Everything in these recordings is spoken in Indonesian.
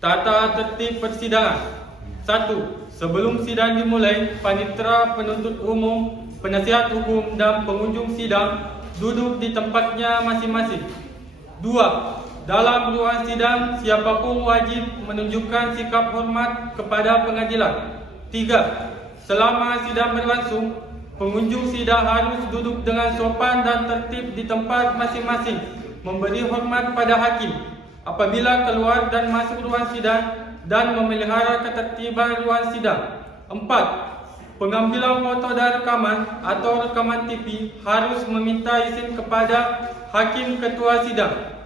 Tata tertib persidangan. 1. Sebelum sidang dimulai, panitera penuntut umum, penasihat hukum dan pengunjung sidang duduk di tempatnya masing-masing. 2. Dalam ruang sidang, siapapun wajib menunjukkan sikap hormat kepada pengadilan. 3. Selama sidang berlangsung, pengunjung sidang harus duduk dengan sopan dan tertib di tempat masing-masing, memberi hormat pada hakim apabila keluar dan masuk ruang sidang dan memelihara ketertiban ruang sidang. 4. Pengambilan foto dan rekaman atau rekaman TV harus meminta izin kepada hakim ketua sidang.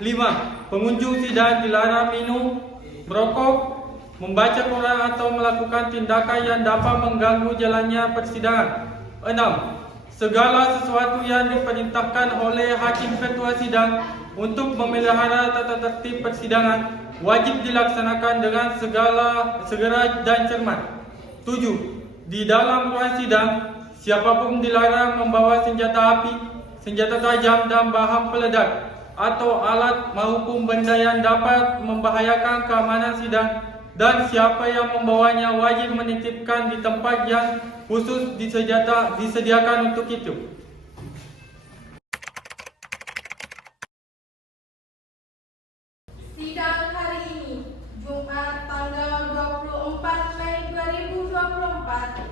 5. Pengunjung sidang dilarang minum, merokok, membaca Quran atau melakukan tindakan yang dapat mengganggu jalannya persidangan. 6. Segala sesuatu yang diperintahkan oleh hakim ketua sidang untuk memelihara tata tertib persidangan wajib dilaksanakan dengan segera dan cermat. 7. Di dalam ruang sidang, siapapun dilarang membawa senjata api, senjata tajam dan bahan peledak atau alat maupun benda yang dapat membahayakan keamanan sidang, dan siapa yang membawanya wajib menitipkan di tempat yang khusus disediakan untuk itu. Sidang hari ini, Jumat tanggal 24 Mei 2024,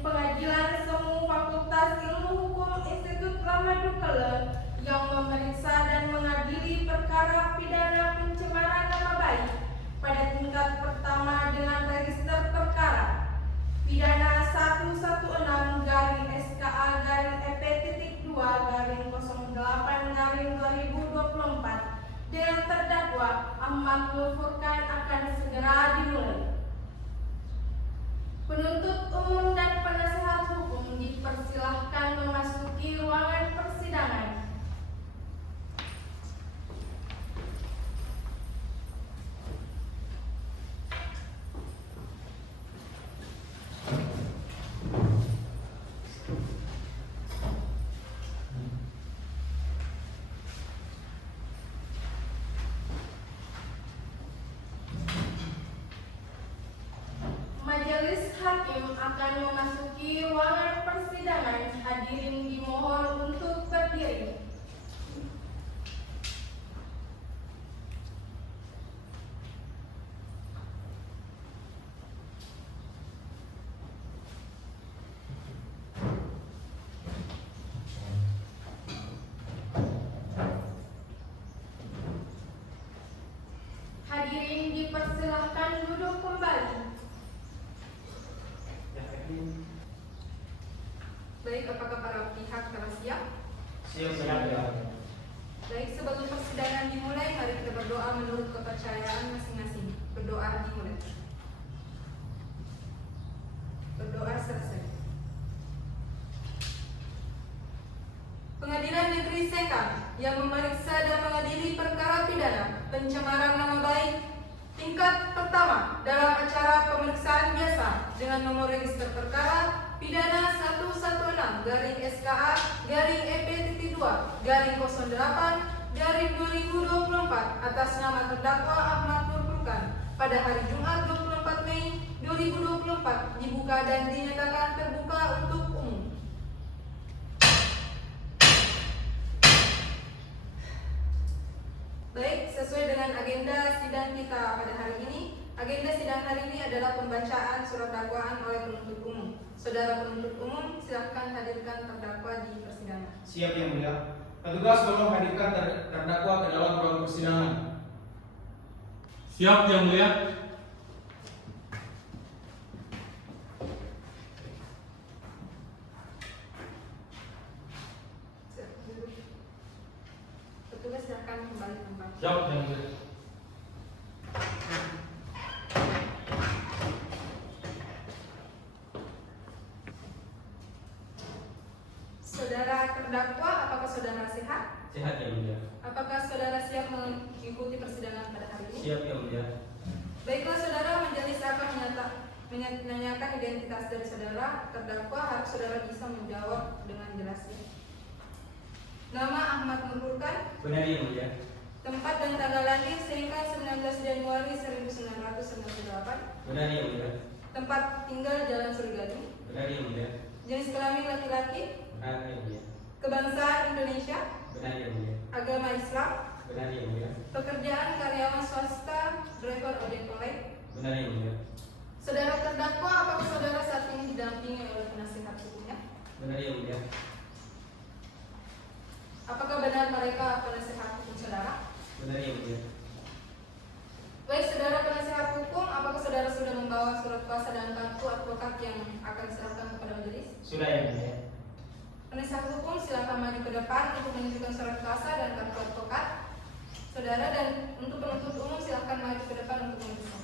Pengadilan Semu Fakultas Ilmu Hukum Institut Ramadukala yang memeriksa dan mengadili perkara pidana pencemaran nama baik pada tingkat pertama dengan register perkara pidana 116-EP.2/08/2024 dengan terdakwa Ahmad Nur Furkan akan segera dimulai. Penuntut umum dan penasihat hukum dipersilahkan memasuki ruangan persidangan. Majelis hakim akan memasuki ruangan persidangan. Hadirin dimohon untuk berdiri. Hadirin dipersilahkan duduk kembali. Baik, apakah para pihak telah siap? Siap. Baik, sebelum persidangan dimulai, mari kita berdoa menurut kepercayaan masing-masing. Berdoa dimulai. Berdoa selesai. Pengadilan Negeri Sekang yang memeriksa dan mengadili perkara pidana pencemaran nama baik tingkat pertama dalam acara pemeriksaan biasa dengan nomor register perkara pidana 116-EP.2/08/2024 atas nama terdakwa Ahmad Nur Furkan pada hari Jumat 24 Mei 2024 dibuka dan dinyatakan terbuka untuk umum. Baik, sesuai dengan agenda sidang kita pada hari ini, agenda sidang hari ini adalah pembacaan surat dakwaan oleh penuntut umum. Saudara penuntut umum, silakan hadirkan terdakwa di persidangan. Siap yang mulia. Petugas tolong hadirkan terdakwa ke dalam ruang persidangan. Siap yang mulia. Petugas silakan kembali ke tempat. Siap, Yang Mulia. Saudara terdakwa, apakah saudara sehat? Sehat, Yang Mulia. Apakah saudara siap mengikuti persidangan pada hari ini? Siap, Yang Mulia. Baiklah saudara, majelis akan menanyakan identitas dari saudara terdakwa. Harap saudara bisa menjawab dengan jelas. Nama Ahmad Nurhurkan. Benar, Yang Mulia. Tempat dan tanggal lahir Sengkang 19 Januari 1998. Benar, Yang Mulia. Tempat tinggal Jalan Surigadi. Benar, Yang Mulia. Jenis kelamin laki-laki. Benar, Yang Mulia. Kebangsaan Indonesia. Benar, Yang Mulia. Agama Islam. Benar, Yang Mulia. Pekerjaan karyawan swasta, driver ojek online. Benar, Yang Mulia. Saudara terdakwa, apakah saudara saat ini didampingi oleh penasihat hukumnya? Benar, Yang Mulia. Apakah benar mereka penasihat hukum saudara? Benar, Yang Mulia. Baik, saudara penasihat hukum, apakah saudara sudah membawa surat kuasa dan kartu advokat yang akan diserahkan kepada majelis? Sudah, Yang Mulia. Penasihat hukum silakan maju ke depan untuk menunjukkan surat kuasa dan kartu advokat saudara, dan untuk penuntut umum silakan maju ke depan untuk memeriksa.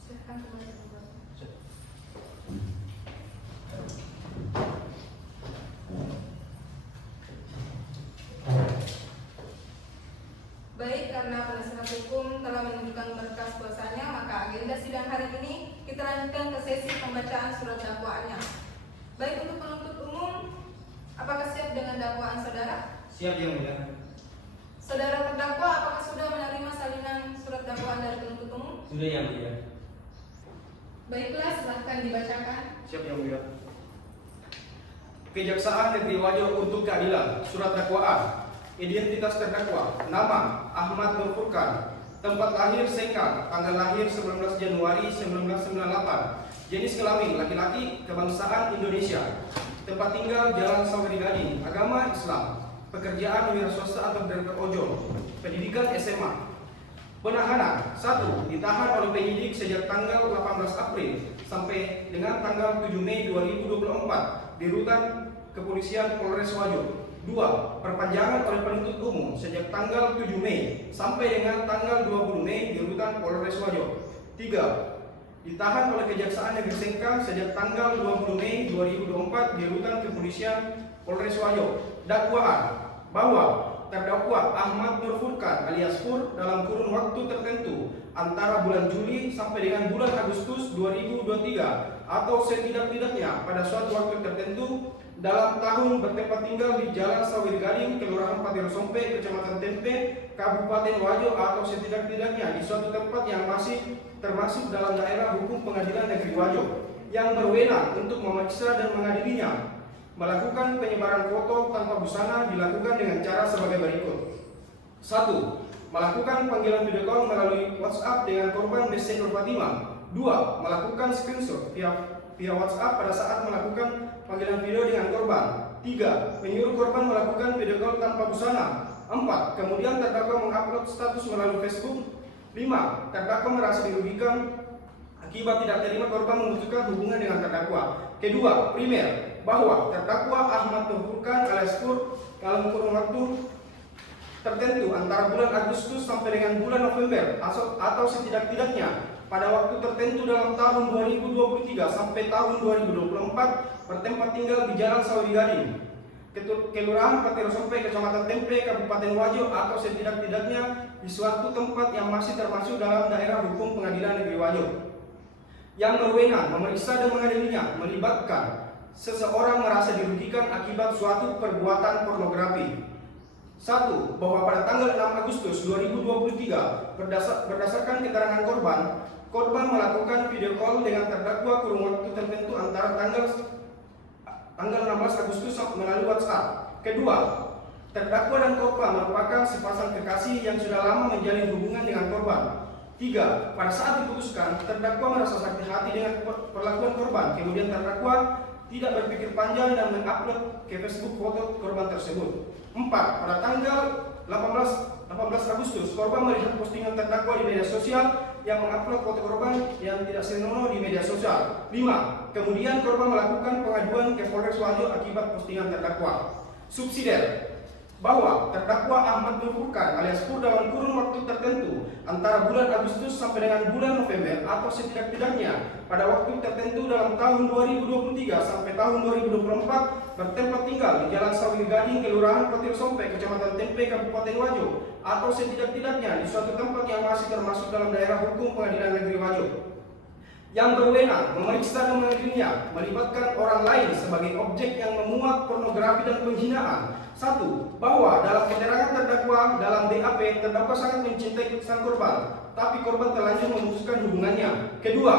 Silakan kembali ke tempat. Baik, karena penasihat hukum telah menunjukkan berkas kuasanya, maka agenda sidang hari ini kita lanjutkan ke sesi pembacaan surat dakwaannya. Baik, untuk penuntut umum, apakah siap dengan dakwaan saudara? Siap, Yang Mulia. Saudara terdakwa, apakah sudah menerima salinan surat dakwaan dari penuntut umum? Sudah, Yang Mulia. Baiklah, silahkan dibacakan. Siap, Yang Mulia. Kejaksaan Negeri Wajo untuk keadilan. Surat dakwaan. Identitas terdakwa: nama Ahmad Nurhurkan, tempat lahir Sengkang, tanggal lahir 19 Januari 1998, jenis kelamin laki-laki, kebangsaan Indonesia, tempat tinggal Jalan Saweri Gading, agama Islam, pekerjaan wira swasta atau driver ojol, pendidikan SMA. Penahanan: 1. Ditahan oleh penyidik sejak tanggal 18 April sampai dengan tanggal 7 Mei 2024 di rutan kepolisian Polres Wajo. 2. Perpanjangan oleh penuntut umum sejak tanggal 7 Mei sampai dengan tanggal 20 Mei di rutan Polres Wajo. 3. Ditahan oleh Kejaksaan Negeri Sengkang sejak tanggal 20 Mei 2024 di rutan kepolisian Polres Wajo. Dakwaan bahwa terdakwa Ahmad Nurhurkan alias Pur dalam kurun waktu tertentu antara bulan Juli sampai dengan bulan Agustus 2023 atau setidak-tidaknya pada suatu waktu tertentu dalam tahun bertempat tinggal di Jalan Saweri Gading, Kelurahan Patiro Sompe, Kecamatan Tempe, Kabupaten Wajo, atau setidak-tidaknya di suatu tempat yang masih termasuk dalam daerah hukum Pengadilan Negeri Wajo yang berwenang untuk memeriksa dan mengadilinya. Melakukan penyebaran foto tanpa busana dilakukan dengan cara sebagai berikut. 1. Melakukan panggilan video call melalui WhatsApp dengan korban BC Nur Fatimah. 2. Melakukan screenshot via WhatsApp pada saat melakukan panggilan video dengan korban. 3. Menyuruh korban melakukan video call tanpa busana. 4. Kemudian terdakwa mengupload status melalui Facebook. 5. Terdakwa merasa dirugikan akibat tidak terima korban memutuskan hubungan dengan terdakwa. Kedua, primer, bahwa terdakwa Ahmad Nurhurkan alias Pur dalam kurun waktu tertentu antara bulan Agustus sampai dengan bulan November atau setidak-tidaknya pada waktu tertentu dalam tahun 2023 sampai tahun 2024 bertempat tinggal di Jalan Saweri Gading, Kelurahan Patiro Sompe, Kecamatan Tempe, Kabupaten Wajo, atau setidak-tidaknya di suatu tempat yang masih termasuk dalam daerah hukum Pengadilan Negeri Wajo yang berwenang memeriksa dan mengadilinya, melibatkan seseorang merasa dirugikan akibat suatu perbuatan pornografi. 1. Bahwa pada tanggal 6 Agustus 2023 berdasarkan keterangan korban melakukan video call dengan terdakwa kurun waktu tertentu antara tanggal 16 Agustus melalui WhatsApp. Kedua, terdakwa dan korban merupakan sepasang kekasih yang sudah lama menjalin hubungan dengan korban. 3. Pada saat diputuskan, terdakwa merasa sakit hati dengan perlakuan korban. Kemudian terdakwa tidak berpikir panjang dan mengupload ke Facebook foto korban tersebut. 4. Pada tanggal 18 Agustus, korban melihat postingan terdakwa di media sosial yang mengupload foto korban yang tidak senonoh di media sosial. 5. Kemudian korban melakukan pengaduan ke Polres Wajo akibat postingan terdakwa. Subsidiar bahwa terdakwa Ahmad Nur Furkan alias Pur dalam kurun waktu tertentu antara bulan Agustus sampai dengan bulan November atau setidak-tidaknya pada waktu tertentu dalam tahun 2023 sampai tahun 2024 bertempat tinggal di Jalan Sawi Gading, Kelurahan Petir Sompe, Kecamatan Tempe, Kabupaten Wajo, atau setidak-tidaknya di suatu tempat yang masih termasuk dalam daerah hukum Pengadilan Negeri Wajo. Yang berwenang memeriksa dan mengadilinya melibatkan orang lain sebagai objek yang memuat pornografi dan penghinaan. 1. Bahwa dalam keterangan terdakwa dalam BAP, terdakwa sangat mencintai sang korban, tapi korban terlanjur memutuskan hubungannya. Kedua,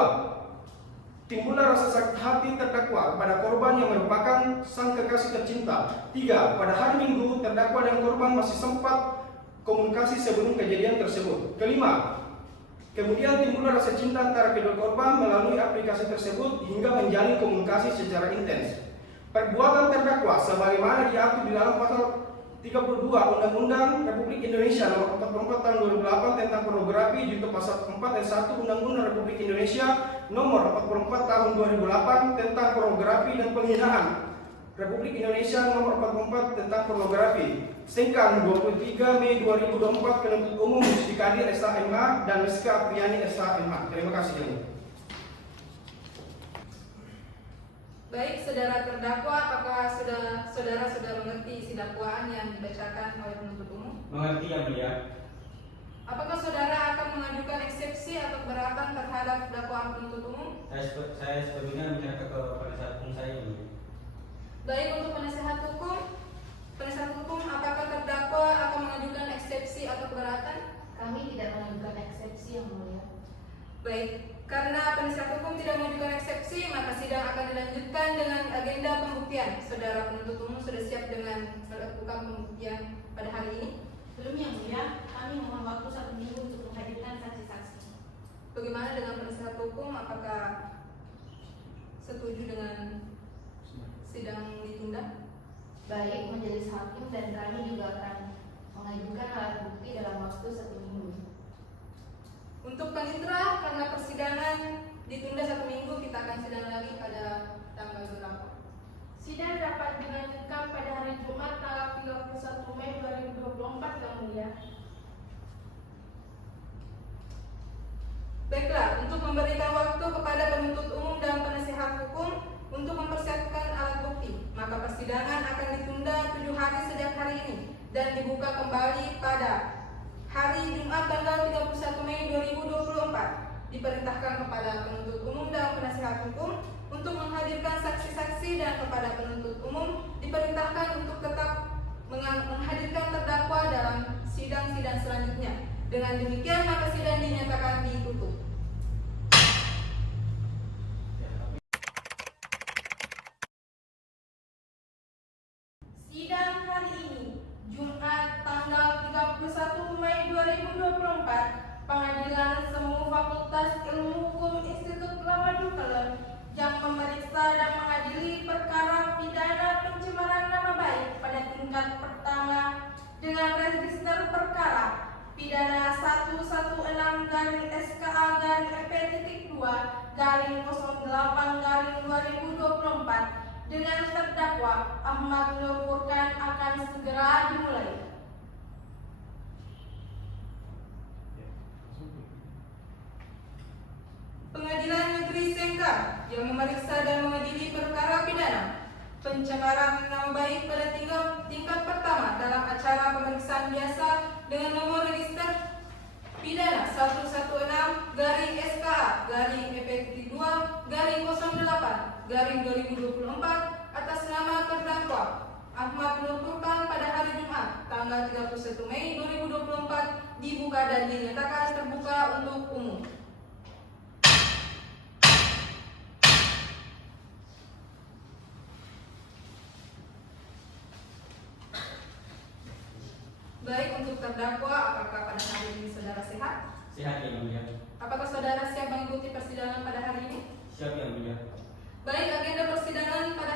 timbullah rasa sakit hati terdakwa kepada korban yang merupakan sang kekasih tercinta. 3. Pada hari Minggu, terdakwa dan korban masih sempat komunikasi sebelum kejadian tersebut. Kelima, kemudian timbullah rasa cinta antara kedua korban melalui aplikasi tersebut hingga menjalin komunikasi secara intens. Perbuatan terdakwa sebagaimana diatur di dalam pasal 32 Undang-Undang Republik Indonesia Nomor 44 Tahun 2008 tentang pornografi junto pasal 4 ayat 1 Undang-Undang Republik Indonesia Nomor 44 Tahun 2008 tentang pornografi dan penghinaan Republik Indonesia Nomor 44 tentang pornografi. Sengkang 23 Mei 2024 penuntut umum Mustika SHMH dan Rizka Apriani SHMH. Terima kasih. Baik, saudara terdakwa, apakah saudara sudah mengerti isi dakwaan yang dibacakan oleh penuntut umum? Mengerti yang mulia. Apakah saudara akan mengajukan eksepsi atau keberatan terhadap dakwaan penuntut umum? Saya sebetulnya minta ke penasihat hukum saya yang mulia. Baik, untuk penasihat hukum, apakah terdakwa akan mengajukan eksepsi atau keberatan? Kami tidak mengajukan eksepsi yang mulia. Baik, karena penasihat hukum tidak mengajukan eksepsi, maka sidang akan dilanjutkan dengan agenda pembuktian. Saudara penuntut umum sudah siap dengan melakukan pembuktian pada hari ini? Belum yang mulia, kami mohon waktu 1 minggu untuk menghadirkan saksi-saksi. Bagaimana dengan penasihat hukum? Apakah setuju dengan sidang ditunda? Baik, majelis hakim dan kami juga akan mengajukan alat bukti dalam waktu 1 minggu. Untuk panitera, karena persidangan ditunda 1 minggu, kita akan sidang lagi pada tanggal berapa? Sidang dapat dilanjutkan pada hari Jumat tanggal 31 Mei 2024 yang mulia. Baiklah, untuk memberikan waktu kepada penuntut umum dan penasihat hukum untuk mempersiapkan alat bukti, maka persidangan akan ditunda 7 hari sejak hari ini dan dibuka kembali pada hari Jumat tanggal 31 Mei 2024. Diperintahkan kepada penuntut umum dan penasihat hukum untuk menghadirkan saksi-saksi dan kepada penuntut umum diperintahkan untuk tetap menghadirkan terdakwa dalam sidang-sidang selanjutnya. Dengan demikian maka sidang dinyatakan ditutup. Sidang hari ini, Jumat tanggal 31 Mei 2024, Pengadilan Semu Fakultas Ilmu Hukum Institut Lawadukelen yang memeriksa dan mengadili perkara pidana pencemaran nama baik pada tingkat pertama dengan register perkara pidana 116-2-SKA-EP-2-08-2024 dengan terdakwa Ahmad Nur Furkan akan segera dimulai. Pengadilan Negeri Sengkang yang memeriksa dan mengadili perkara pidana pencemaran nama baik pada tingkat pertama dalam acara pemeriksaan biasa dengan nomor register pidana 116-EP-2-08-2024 atas nama terdakwa Ahmad Nur Furkan pada hari Jumat tanggal 31 Mei 2024 dibuka dan dinyatakan terbuka untuk umum. Baik, untuk terdakwa, apakah pada hari ini saudara sehat? Sehat yang mulia. Apakah saudara siap mengikuti persidangan pada hari ini? Siap yang mulia. Baik, agenda persidangan pada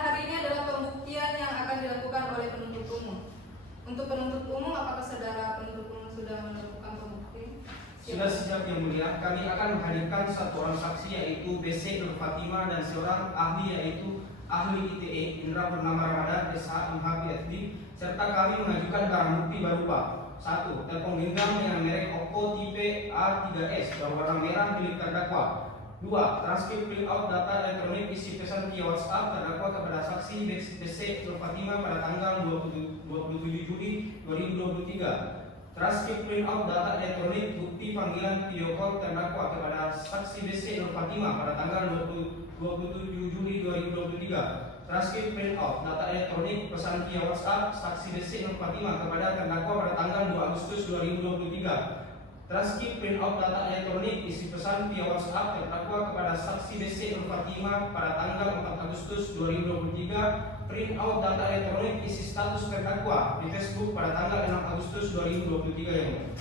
siap yang mulia, kami akan menghadirkan satu orang saksi yaitu BC Nur Fatima dan seorang ahli yaitu ahli ITE Indra Purnama Ramadan SH MH PhD, serta kami mengajukan barang bukti berupa 1. Telepon genggam dengan merek Oppo tipe A3s berwarna merah milik terdakwa. 2. Transkrip print out data elektronik isi pesan via WhatsApp terdakwa kepada saksi BC Nur Fatima pada tanggal 27 Juli 2023. Transkrip print out data elektronik bukti panggilan video call terdakwa kepada saksi BC Nur Fatima pada tanggal 27 Juli 2023. Transkrip print out data elektronik pesan via WhatsApp saksi BC Nur Fatima kepada terdakwa pada tanggal 2 Agustus 2023. Transkrip print out data elektronik isi pesan via WhatsApp terdakwa kepada saksi BC Nur Fatima pada tanggal 4 Agustus 2023. Print out data elektronik isi status terdakwa di Facebook pada tanggal 6 Agustus 2023 yang mulia.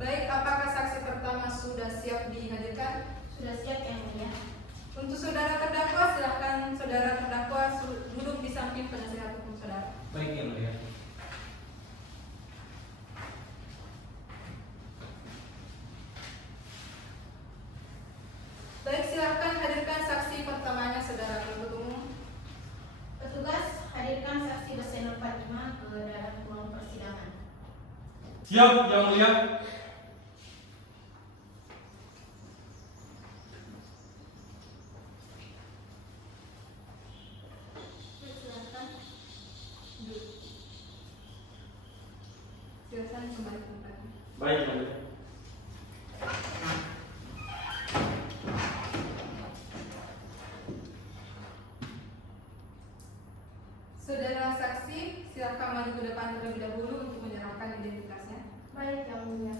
Baik, apakah saksi pertama sudah siap dihadirkan? Sudah siap yang mulia. Untuk saudara terdakwa, silakan saudara terdakwa duduk di samping penasihat hukum saudara. Baik yang mulia. Baik, silakan hadirkan saksi pertamanya saudara penuntut umum. Petugas, hadirkan saksi BC Nur Fatima ke dalam ruang persidangan. Siap yang mulia. Silakan. Silakan kembali ke tempatnya. Baik yang mulia. Saudara saksi, silakan maju ke depan terlebih dahulu untuk menyerahkan identitasnya. Baik yang mulia.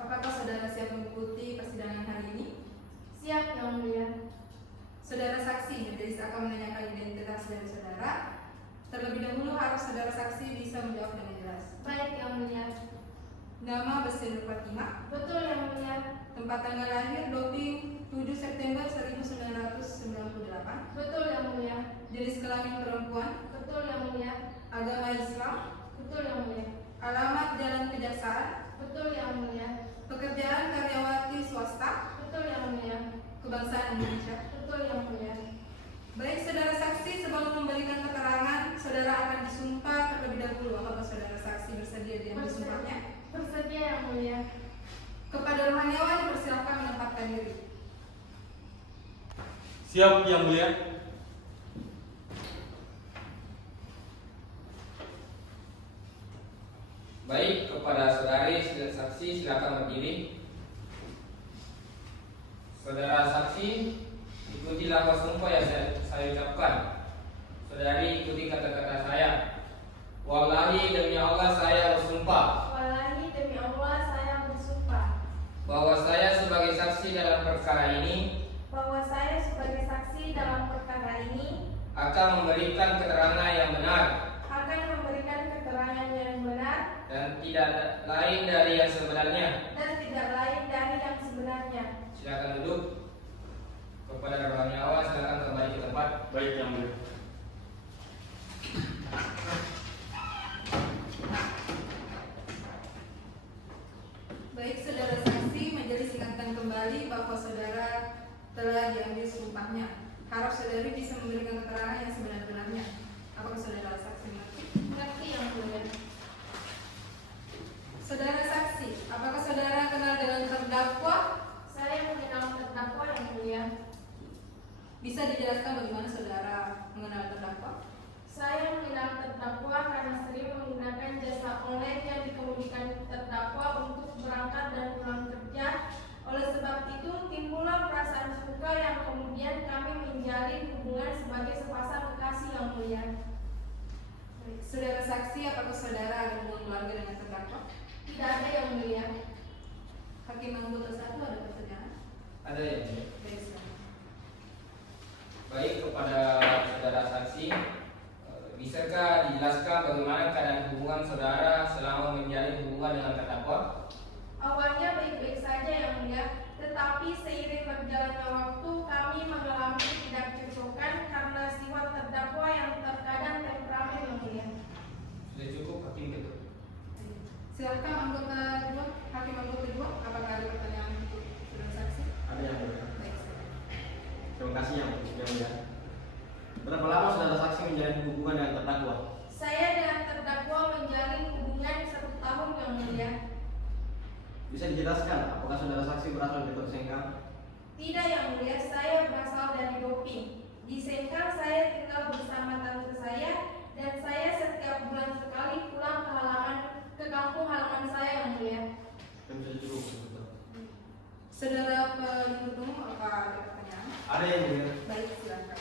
Apakah saudara siap mengikuti persidangan hari ini? Siap yang mulia. Saudara saksi, majelis akan menanyakan identitas dari saudara. Terlebih dahulu harus saudara saksi bisa menjawab dengan jelas. Baik yang mulia. Nama BC Nur Fatima, Betul yang mulia. tempat tanggal lahir doping 7 September 1998, Betul yang mulia. jenis kelamin perempuan, Betul yang mulia. agama Islam, Betul yang mulia. alamat Jalan Kejaksaan, Betul yang mulia. pekerjaan karyawati swasta, Betul yang mulia. kebangsaan Indonesia. Betul yang mulia. Baik saudara saksi, sebelum memberikan keterangan, saudara akan disumpah terlebih dahulu. Apakah saudara saksi bersedia dengan disumpahnya? Bersedia yang mulia. Kepada rohaniawan dipersilakan menempatkan diri. Siap yang mulia. Baik, kepada saudari saksi silakan berdiri. Saudara saksi, ikuti lafaz sumpah yang saya ucapkan. Saudari ikuti kata-kata saya. Wallahi demi Allah saya bersumpah Wallahi demi Allah saya bersumpah bahwa saya sebagai saksi dalam perkara ini bahwa saya sebagai saksi dalam perkara ini akan memberikan keterangan yang benar akan memberikan keterangan yang benar dan tidak lain dari yang sebenarnya. dan tidak lain dari yang sebenarnya. Silakan duduk. Kepada rohaniawan silakan kembali ke tempat. Baik yang mulia. Baik saudara saksi, majelis ingatkan kembali bahwa saudara telah diambil sumpahnya. Harap saudari bisa memberikan keterangan yang sebenar-benarnya. Apakah saudara saksi mengerti? Mengerti yang mulia. Saudara saksi, apakah saudara kenal dengan terdakwa? Saya mengenal terdakwa yang mulia. Bisa dijelaskan bagaimana saudara mengenal terdakwa? Saya mengenal terdakwa karena sering menggunakan jasa online yang dikemudikan terdakwa untuk berangkat dan pulang kerja. Oleh sebab itu timbullah perasaan suka yang kemudian kami menjalin hubungan sebagai sepasang kekasih yang mulia. Baik, saudara saksi, apakah saudara ada hubungan keluarga dengan terdakwa? Tidak ada yang mulia. Hakim anggota 1 ada pertanyaan? Ada yang mulia. Baik, silakan. Baik, kepada saudara saksi, bisakah dijelaskan bagaimana keadaan hubungan saudara selama menjalin hubungan dengan terdakwa? Awalnya baik-baik saja yang mulia, tetapi seiring berjalannya waktu kami mengalami ketidakcocokan karena sifat terdakwa Silakan anggota 2, hakim anggota 2, apakah ada pertanyaan untuk saudara saksi? Ada yang mulia. Baik, silakan. Terima kasih yang mulia. Berapa lama saudara saksi menjalin hubungan dengan terdakwa? Saya dan terdakwa menjalin hubungan 1 tahun yang mulia. Bisa dijelaskan apakah saudara saksi berasal dari Kota Sengkang? Tidak yang mulia, saya berasal dari Doping. Di Sengkang saya tinggal bersama tante saya dan saya setiap bulan sekali pulang ke kampung halaman saya yang mulia. Kami sudah cukup. Betul. Saudara penuntut umum, apakah ada pertanyaan? Ada yang mulia. Baik, silakan.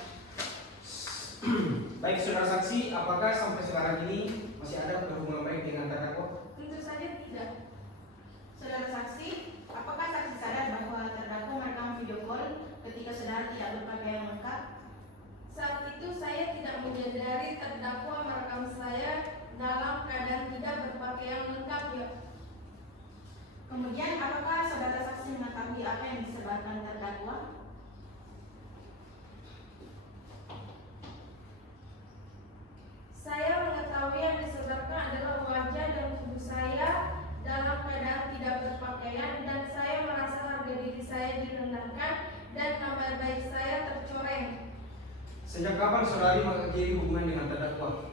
Baik saudara saksi, apakah sampai sekarang ini masih ada hubungan baik dengan terdakwa? Tentu saja tidak. Saudara saksi, apakah saksi sadar bahwa terdakwa merekam video call ketika saudara tidak berpakaian lengkap? Saat itu saya tidak menyadari terdakwa merekam saya dalam keadaan tidak berpakaian lengkap ya. Kemudian, apakah saudara saksi mengetahui apa yang disebarkan terdakwa? Saya mengetahui yang disebarkan adalah wajah dan tubuh saya dalam keadaan tidak berpakaian dan saya merasa harga diri saya direndahkan dan nama baik saya tercoreng. Sejak kapan saudari mengakhiri hubungan dengan terdakwa?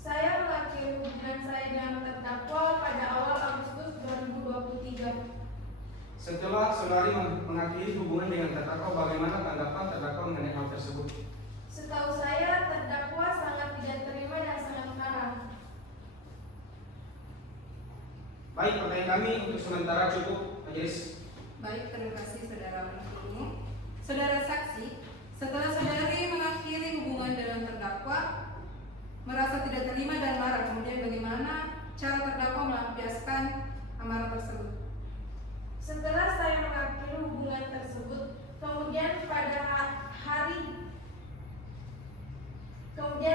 Saya mengakhiri hubungan saya dengan terdakwa pada awal Agustus 2023. Setelah saudari mengakhiri hubungan dengan terdakwa, bagaimana tanggapan terdakwa mengenai hal tersebut? Setahu saya terdakwa sangat tidak terima dan sangat marah. Baik, pertanyaan kami untuk sementara cukup, majelis. Baik, terima kasih saudara penuntut umum. Saudara saksi, setelah saudari mengakhiri hubungan dengan terdakwa, merasa tidak terima dan marah, kemudian bagaimana cara terdakwa melampiaskan amarah tersebut? Setelah saya mengakhiri hubungan tersebut, kemudian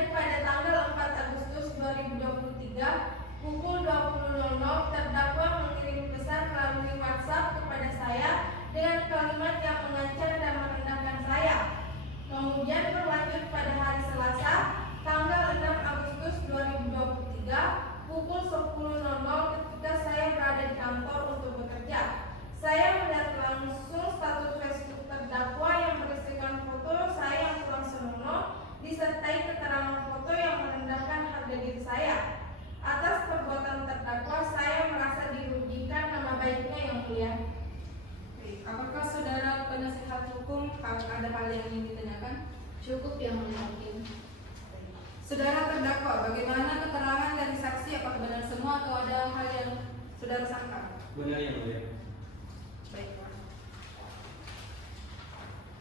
pada tanggal 4 Agustus 2023 pukul 20.00 terdakwa mengirim pesan melalui WhatsApp kepada saya dengan kalimat yang mengancam dan merendahkan saya. Kemudian berlanjut pada hari Selasa tanggal 6 Agustus 2023 pukul 10.00 ketika saya berada di kantor untuk bekerja. Saya melihat langsung status Facebook terdakwa yang berisikan foto saya yang kurang senonoh disertai keterangan foto yang merendahkan harga diri saya. Atas perbuatan terdakwa, saya merasa dirugikan nama baiknya yang mulia. Baik, apakah saudara penasihat hukum ada hal yang ingin ditanyakan? Cukup yang mulia hakim. Saudara terdakwa, bagaimana keterangan dari saksi? Apakah benar semua atau ada hal yang saudara sangka? Benar yang mulia. Baiklah.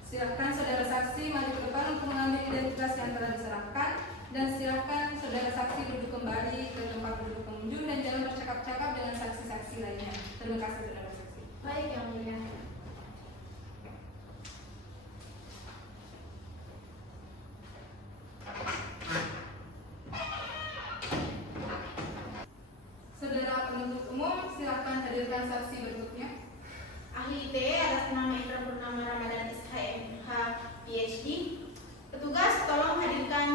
Silakan saudara saksi maju ke depan untuk mengambil identitas yang telah diserahkan dan silakan saudara saksi duduk kembali ke tempat duduk pengunjung dan jangan bercakap-cakap dengan saksi-saksi lainnya. Terima kasih saudara saksi. Baik yang mulia. Saudara penuntut umum, silakan hadirkan saksi berikutnya. Ahli ITE atas nama Indra Purnama Ramadan SHMH PhD. Petugas tolong hadirkan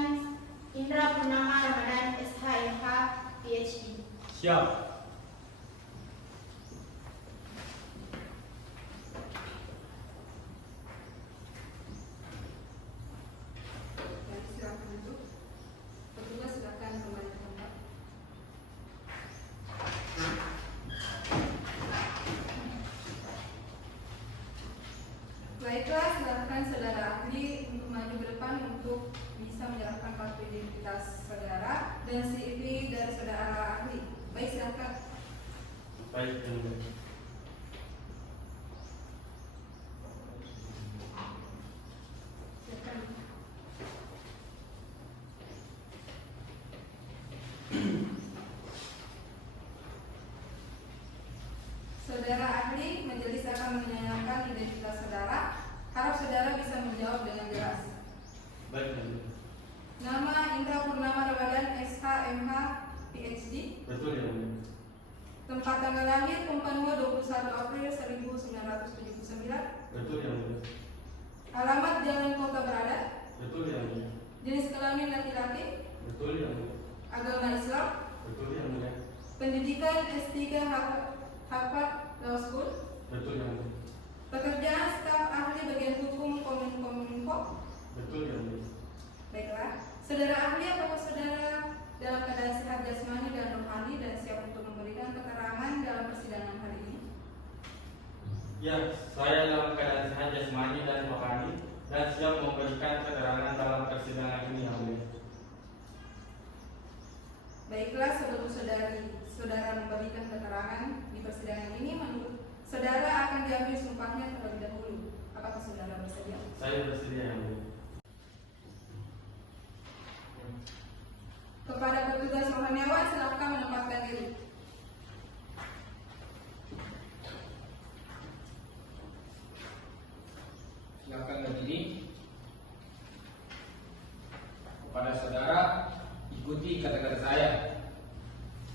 Indra Purnama Ramadan SHMH PhD. Siap. Baik, silakan duduk. Petugas silakan kembali ke tempat. Baiklah, silakan saudara ahli untuk maju ke depan untuk bisa menyerahkan kartu identitas saudara dan CV dari saudara ahli. Baik, silakan. Baik yang mulia. Silakan. Saudara ahli, majelis akan menanyakan identitas saudara. Harap saudara bisa menjawab dengan jelas. Baik yang mulia. Nama Indra Purnama Ramadan SHMH PhD. Betul yang mulia. Tempat tanggal lahir Pempanua 21 April 1979. Betul yang mulia. Alamat Jalan Kota berada. Betul yang mulia. Jenis kelamin laki-laki. Betul yang mulia. Agama Islam. Betul yang mulia. pendidikan S3 Harvard Law School, Betul yang mulia. pekerjaan staf ahli bagian hukum Kominfo. Betul yang mulia. Baiklah, saudara ahli, apakah saudara dalam keadaan sehat jasmani dan rohani dan siap untuk memberikan keterangan dalam persidangan hari ini? Ya, saya dalam keadaan sehat jasmani dan rohani dan siap memberikan keterangan dalam persidangan ini yang mulia. Baiklah, sebelum saudara memberikan keterangan di persidangan ini, menurut saudara akan diambil sumpahnya terlebih dahulu. Apakah saudara bersedia? Saya bersedia yang mulia. Kepada petugas rohaniawan, silakan menempatkan diri. Silakan berdiri. Kepada saudara, ikuti kata-kata saya.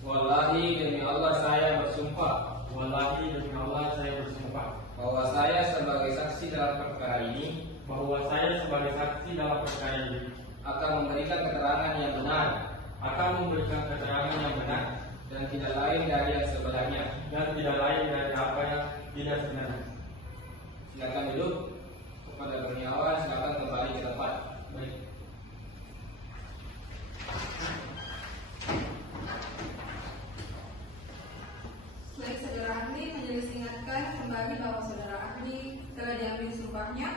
Wallahi demi Allah saya bersumpah. Wallahi demi Allah saya bersumpah Bahwa saya sebagai saksi dalam perkara ini bahwa saya sebagai saksi dalam perkara ini akan memberikan keterangan yang benar akan memberikan keterangan yang benar dan tidak lain dari yang sebenarnya. dan tidak lain dari apa yang tidak sebenarnya. Silakan duduk. Kepada Kurniawan, silakan kembali ke tempat. Baik. Baik, saudara ahli, majelis ingatkan kembali bahwa saudara ahli telah diambil sumpahnya,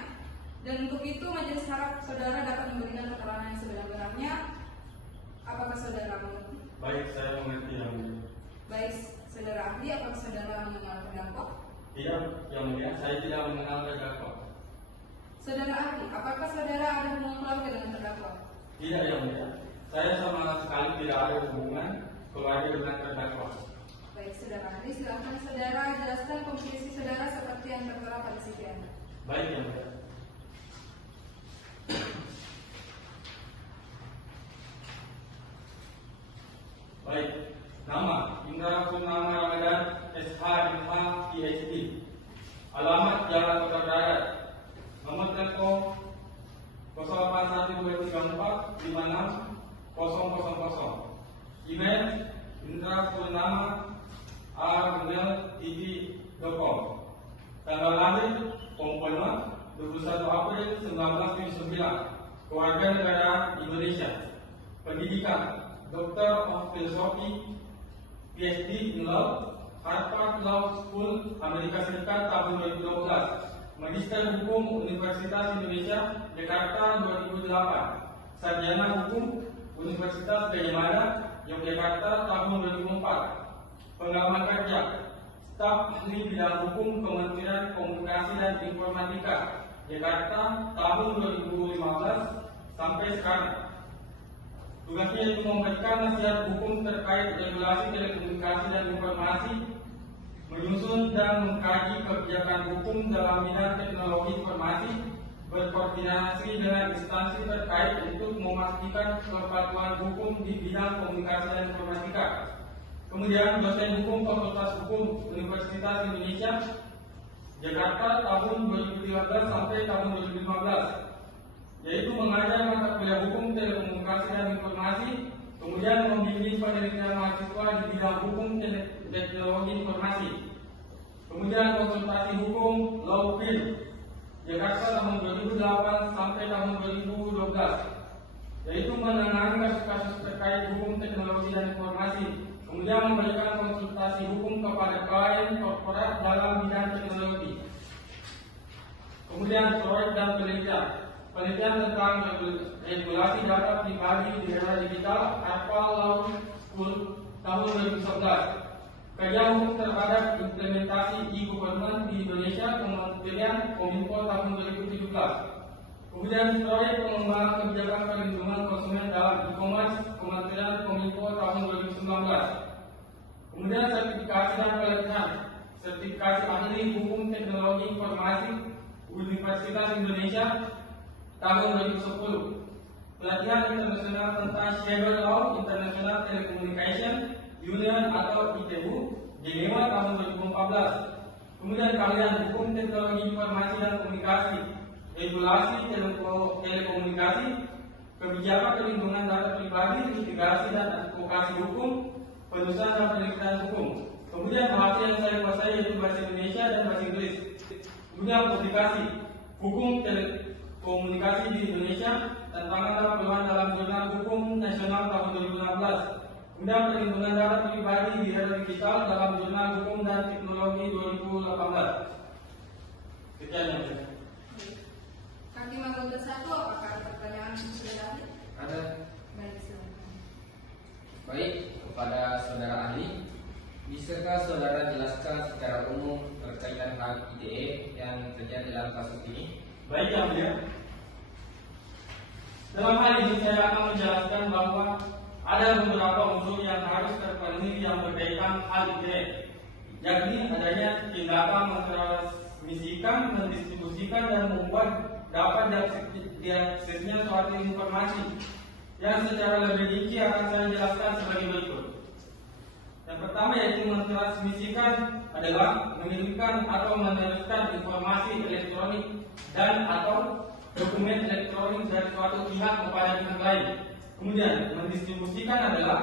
dan untuk itu majelis harap saudara dapat memberikan keterangan yang sebenar-benarnya. Apakah saudara mengerti? Baik, saya mengerti yang mulia. Baik, saudara ahli, apakah saudara mengenal terdakwa? Tidak, yang mulia, saya tidak mengenal terdakwa. Saudara ahli, apakah saudara ada hubungan keluarga dengan terdakwa? Tidak, yang mulia, saya sama sekali tidak ada hubungan keluarga dengan terdakwa. Baik, saudara ahli, silakan saudara jelaskan komposisi saudara seperti yang tertera pada CV Anda. Baik, yang mulia. Baik, nama Indra Purnama Ramadan SH.MH PhD. Alamat Jalan Kota Darat. Nomor telepon 08123456000. Email indrapurnama@gmail.com. Tanggal lahir Kompolna 21 April 1979. Keluarga negara Indonesia. Pendidikan Doctor of Philosophy, PhD in Law, Harvard Law School, Amerika Serikat tahun 2012. Magister Hukum Universitas Indonesia, Jakarta 2008. Sarjana Hukum Universitas Gadjah Mada, Yogyakarta tahun 2004. Pengalaman kerja staf ahli bidang hukum Kementerian Komunikasi dan Informatika, Jakarta tahun 2015 sampai sekarang. Tugasnya itu memberikan nasihat hukum terkait regulasi telekomunikasi dan informasi, menyusun dan mengkaji kebijakan hukum dalam bidang teknologi informasi, berkoordinasi dengan instansi terkait untuk memastikan kepatuhan hukum di bidang komunikasi dan informatika. Kemudian dosen hukum Fakultas Hukum Universitas Indonesia, Jakarta tahun 2013 sampai tahun 2015, yaitu mengajar mata kuliah hukum telekomunikasi dan informasi, kemudian membimbing penelitian mahasiswa di bidang hukum teknologi informasi, kemudian konsultasi hukum Law Field, Jakarta tahun 2008 sampai tahun 2012, yaitu menangani kasus-kasus terkait hukum teknologi dan informasi, kemudian memberikan konsultasi hukum kepada klien korporat dalam bidang teknologi. Kemudian proyek dan penelitian tentang regulasi data pribadi di era digital, Harvard Law School tahun 2011. Kerja hukum terhadap implementasi e-government di Indonesia, Kementerian Kominfo tahun 2017. Kemudian proyek pengembangan kebijakan perlindungan konsumen dalam e-commerce, Kementerian Kominfo tahun 2019. Kemudian sertifikasi dan pelatihan, sertifikasi ahli hukum teknologi informasi Universitas Indonesia tahun 2010. Pelatihan internasional tentang Cyber Law International Telecommunication Union atau ITU Jenewa tahun 2014. Kemudian keahlian hukum teknologi informasi dan komunikasi, regulasi telekomunikasi, kebijakan perlindungan data pribadi, litigasi dan advokasi hukum, penulisan dan penelitian hukum. Kemudian bahasa yang saya kuasai yaitu bahasa Indonesia dan bahasa Inggris. Kemudian publikasi hukum telekomunikasi di Indonesia, tantangan dan peluang dalam jurnal hukum nasional tahun 2016. Kemudian perlindungan data pribadi di era digital dalam jurnal hukum dan teknologi 2018. Sekian yang saya. Hakim anggota 1, apakah ada pertanyaan saudara ahli? Ada. Baik, silakan. Baik, kepada saudara ahli, bisakah saudara jelaskan secara umum berkaitan hak IDE yang terjadi dalam kasus ini? Baik yang mulia. Dalam hal ini saya akan menjelaskan bahwa ada beberapa unsur yang harus terpenuhi yang berkaitan hal IDE, yakni adanya tindakan mentransmisikan, mendistribusikan dan membuat dapat diaksesnya suatu informasi yang secara lebih rinci akan saya jelaskan sebagai berikut. Yang pertama yaitu mentransmisikan adalah mengirimkan atau meneruskan informasi elektronik dan atau dokumen elektronik dari suatu pihak kepada pihak lain. Kemudian mendistribusikan adalah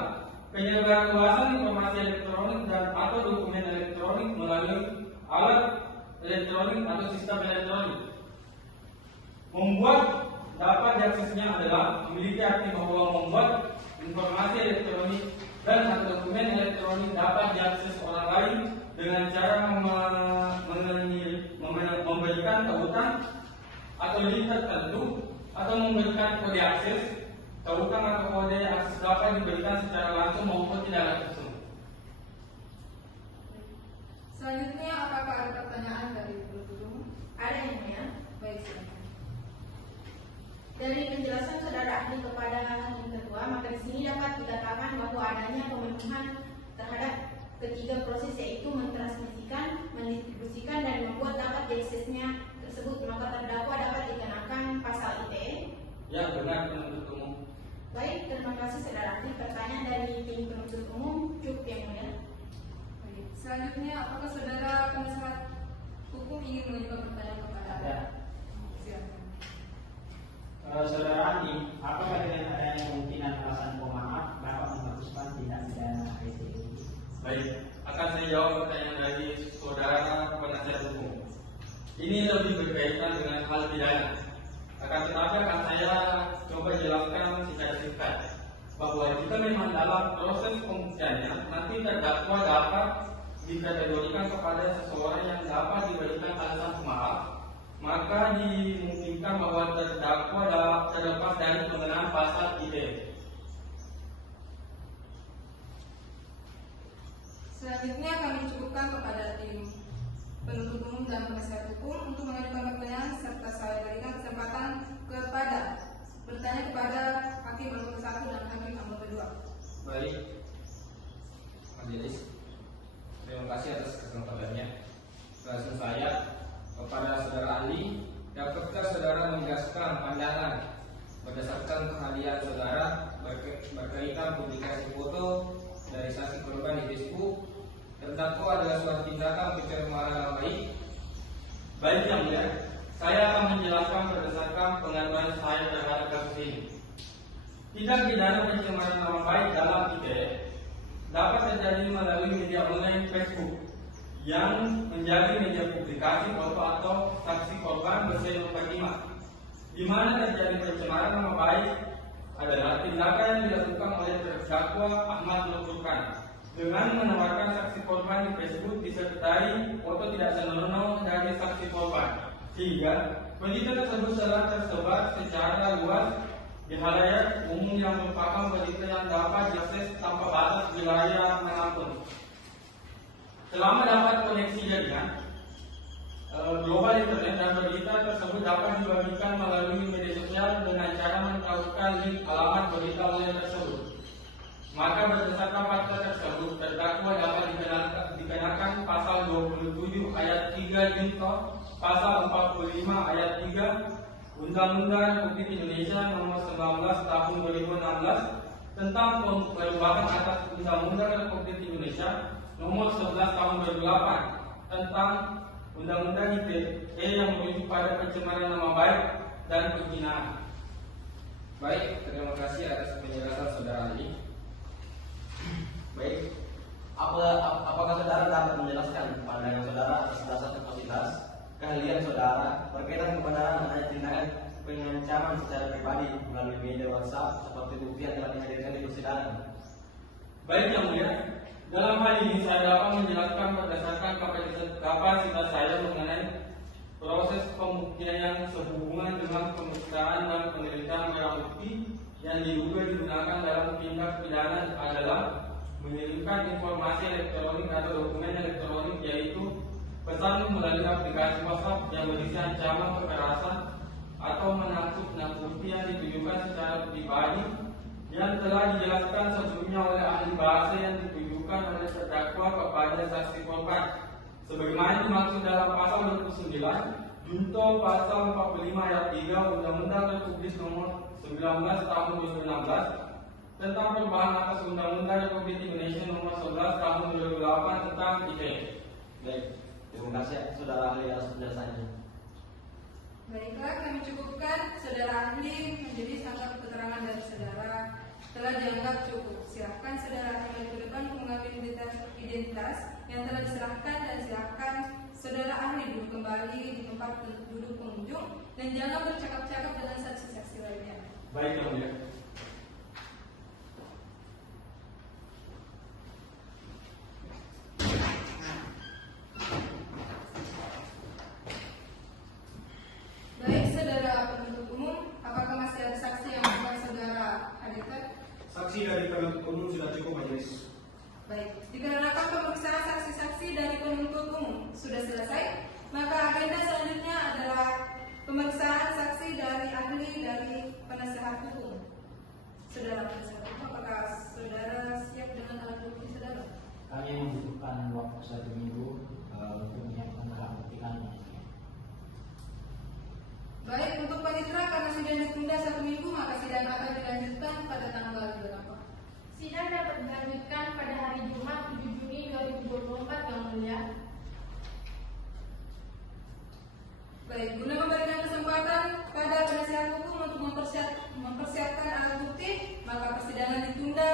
penyebaran luasan informasi elektronik dan atau dokumen elektronik melalui alat elektronik atau sistem elektronik. Membuat dapat diaksesnya adalah memiliki arti bahwa membuat informasi elektronik dan atau dokumen elektronik dapat diakses orang lain dengan cara memberikan tautan atau link tertentu atau memberikan kode akses. Tautan atau kode akses dapat diberikan secara langsung maupun tidak langsung. Selanjutnya, apakah ada pertanyaan dari penuntut umum? Ada yang mulia. Baik, silakan. Dari penjelasan saudara ahli kepada hakim ketua, maka di sini dapat dikatakan bahwa adanya pemenuhan terhadap ketiga proses, yaitu mentransmisikan, mendistribusikan, dan membuat dapat diaksesnya tersebut, maka terdakwa dapat dikenakan pasal ITE. Ya, benar penuntut umum. Baik, terima kasih saudara ahli. Pertanyaan dari tim penuntut umum cukup yang mulia. Baik. Selanjutnya, apakah saudara penasehat hukum ingin mengajukan pertanyaan kepada Ya. Silakan. Saudara ahli, apakah dengan adanya kemungkinan alasan pemaaf dapat menghapuskan tindak pidana ITE? Baik, akan saya jawab pertanyaan dari saudara penasihat hukum. Ini lebih berkaitan dengan hal pidana. Akan tetapi akan saya coba jelaskan secara singkat bahwa jika memang dalam proses pembuktiannya nanti terdakwa dapat dikategorikan kepada seseorang yang dapat diberikan alasan pemaaf, maka dimungkinkan bahwa terdakwa terlepas dari pengenaan pasal ITE. Selanjutnya kami cukupkan kepada tim penuntut umum dan penasihat hukum untuk mengajukan pertanyaan serta saya berikan kesempatan bertanya kepada hakim anggota 1 dan hakim anggota 2. Baik, majelis, terima kasih atas kesempatannya. Langsung saya kepada saudara ahli, dapatkah saudara menjelaskan pandangan berdasarkan kehadiran saudara berkaitan publikasi foto dari saksi korban di Facebook terdakwa adalah suatu tindakan pencemaran nama baik? Baik yang mulia, saya akan menjelaskan berdasarkan pengaduan saya terhadap kasus ini. Tindak pidana pencemaran nama baik dalam ITE dapat terjadi melalui media online Facebook yang menjadi media publikasi foto atau saksi korban bersama Fatimah, di mana terjadi pencemaran nama baik adalah tindakan yang dilakukan oleh terdakwa Ahmad Nurfurkan dengan menawarkan saksi korban di Facebook disertai foto tidak senonoh dari saksi korban, sehingga berita tersebut telah tersebar secara luas di halayak umum yang merupakan berita yang dapat diakses tanpa batas wilayah manapun. Selama dapat koneksi jaringan global internet dan berita tersebut dapat dibagikan melalui media sosial dengan cara mencantumkan link alamat berita online tersebut. Maka berdasarkan fakta tersebut, terdakwa dapat dikenakan pasal 27 ayat 3 junto pasal 45 ayat 3 Undang-Undang Republik Indonesia Nomor 19 Tahun 2016 tentang perubahan atas Undang-Undang Republik Indonesia Nomor 11 Tahun 2008 tentang Undang-Undang ITE yang merujuk pada pencemaran nama baik dan penghinaan. Baik, terima kasih atas penjelasan saudara ahli. Baik, Apakah saudara dapat menjelaskan pandangan saudara atas dasar kapasitas, keahlian saudara berkaitan kebenaran adanya tindakan pengancaman secara pribadi melalui media WhatsApp seperti bukti yang telah dihadirkan di persidangan? Baik Yang Mulia, dalam hal ini saya dapat menjelaskan berdasarkan kapasitas saya mengenai proses pembuktian yang sehubungan dengan pemeriksaan dan penelitian barang bukti yang diduga digunakan dalam tindak pidana adalah mengirimkan informasi elektronik atau dokumen elektronik, yaitu pesan melalui aplikasi WhatsApp yang berisi ancaman kekerasan atau menakut-nakuti yang ditujukan secara pribadi yang telah dijelaskan sebelumnya oleh ahli bahasa yang ditujukan oleh terdakwa kepada saksi korban, sebagaimana dimaksud dalam pasal 29 junto pasal 45 ayat 3 Undang-Undang Republik Nomor 19 Tahun 2016 tentang perubahan atas Undang-Undang Republik Indonesia Nomor 11 Tahun 2008 tentang ITE. Baik, terima kasih saudara ahli atas penjelasannya. Baiklah, kami cukupkan. Saudara ahli menjadi sangka keterangan dari saudara telah dianggap cukup. Silakan saudara ahli ke depan mengambil identitas yang telah diserahkan dan silakan saudara ahli duduk kembali di tempat duduk pengunjung dan jangan bercakap-cakap dengan saksi-saksi lainnya. Baik Yang Mulia. Baik saudara penuntut umum, apakah masih ada saksi yang akan saudara hadirkan? Saksi dari penuntut umum sudah cukup, majelis. Baik, dikarenakan pemeriksaan saksi-saksi dari penuntut umum sudah selesai, maka agenda selanjutnya adalah pemeriksaan saksi dari ahli dari penasehat hukum. Saudara penasehat hukum, apakah saudara siap dengan alat bukti saudara? Kami membutuhkan waktu 1 minggu untuk menyiapkan alat bukti kami. Baik, untuk panitera karena sidang ditunda 1 minggu, maka sidang akan dilanjutkan pada tanggal berapa? Sidang dapat dilanjutkan pada hari Jumat 7 Juni 2024 Yang Mulia. Baik, guna memberikan kesempatan pada penasihat hukum untuk mempersiapkan alat bukti, maka persidangan ditunda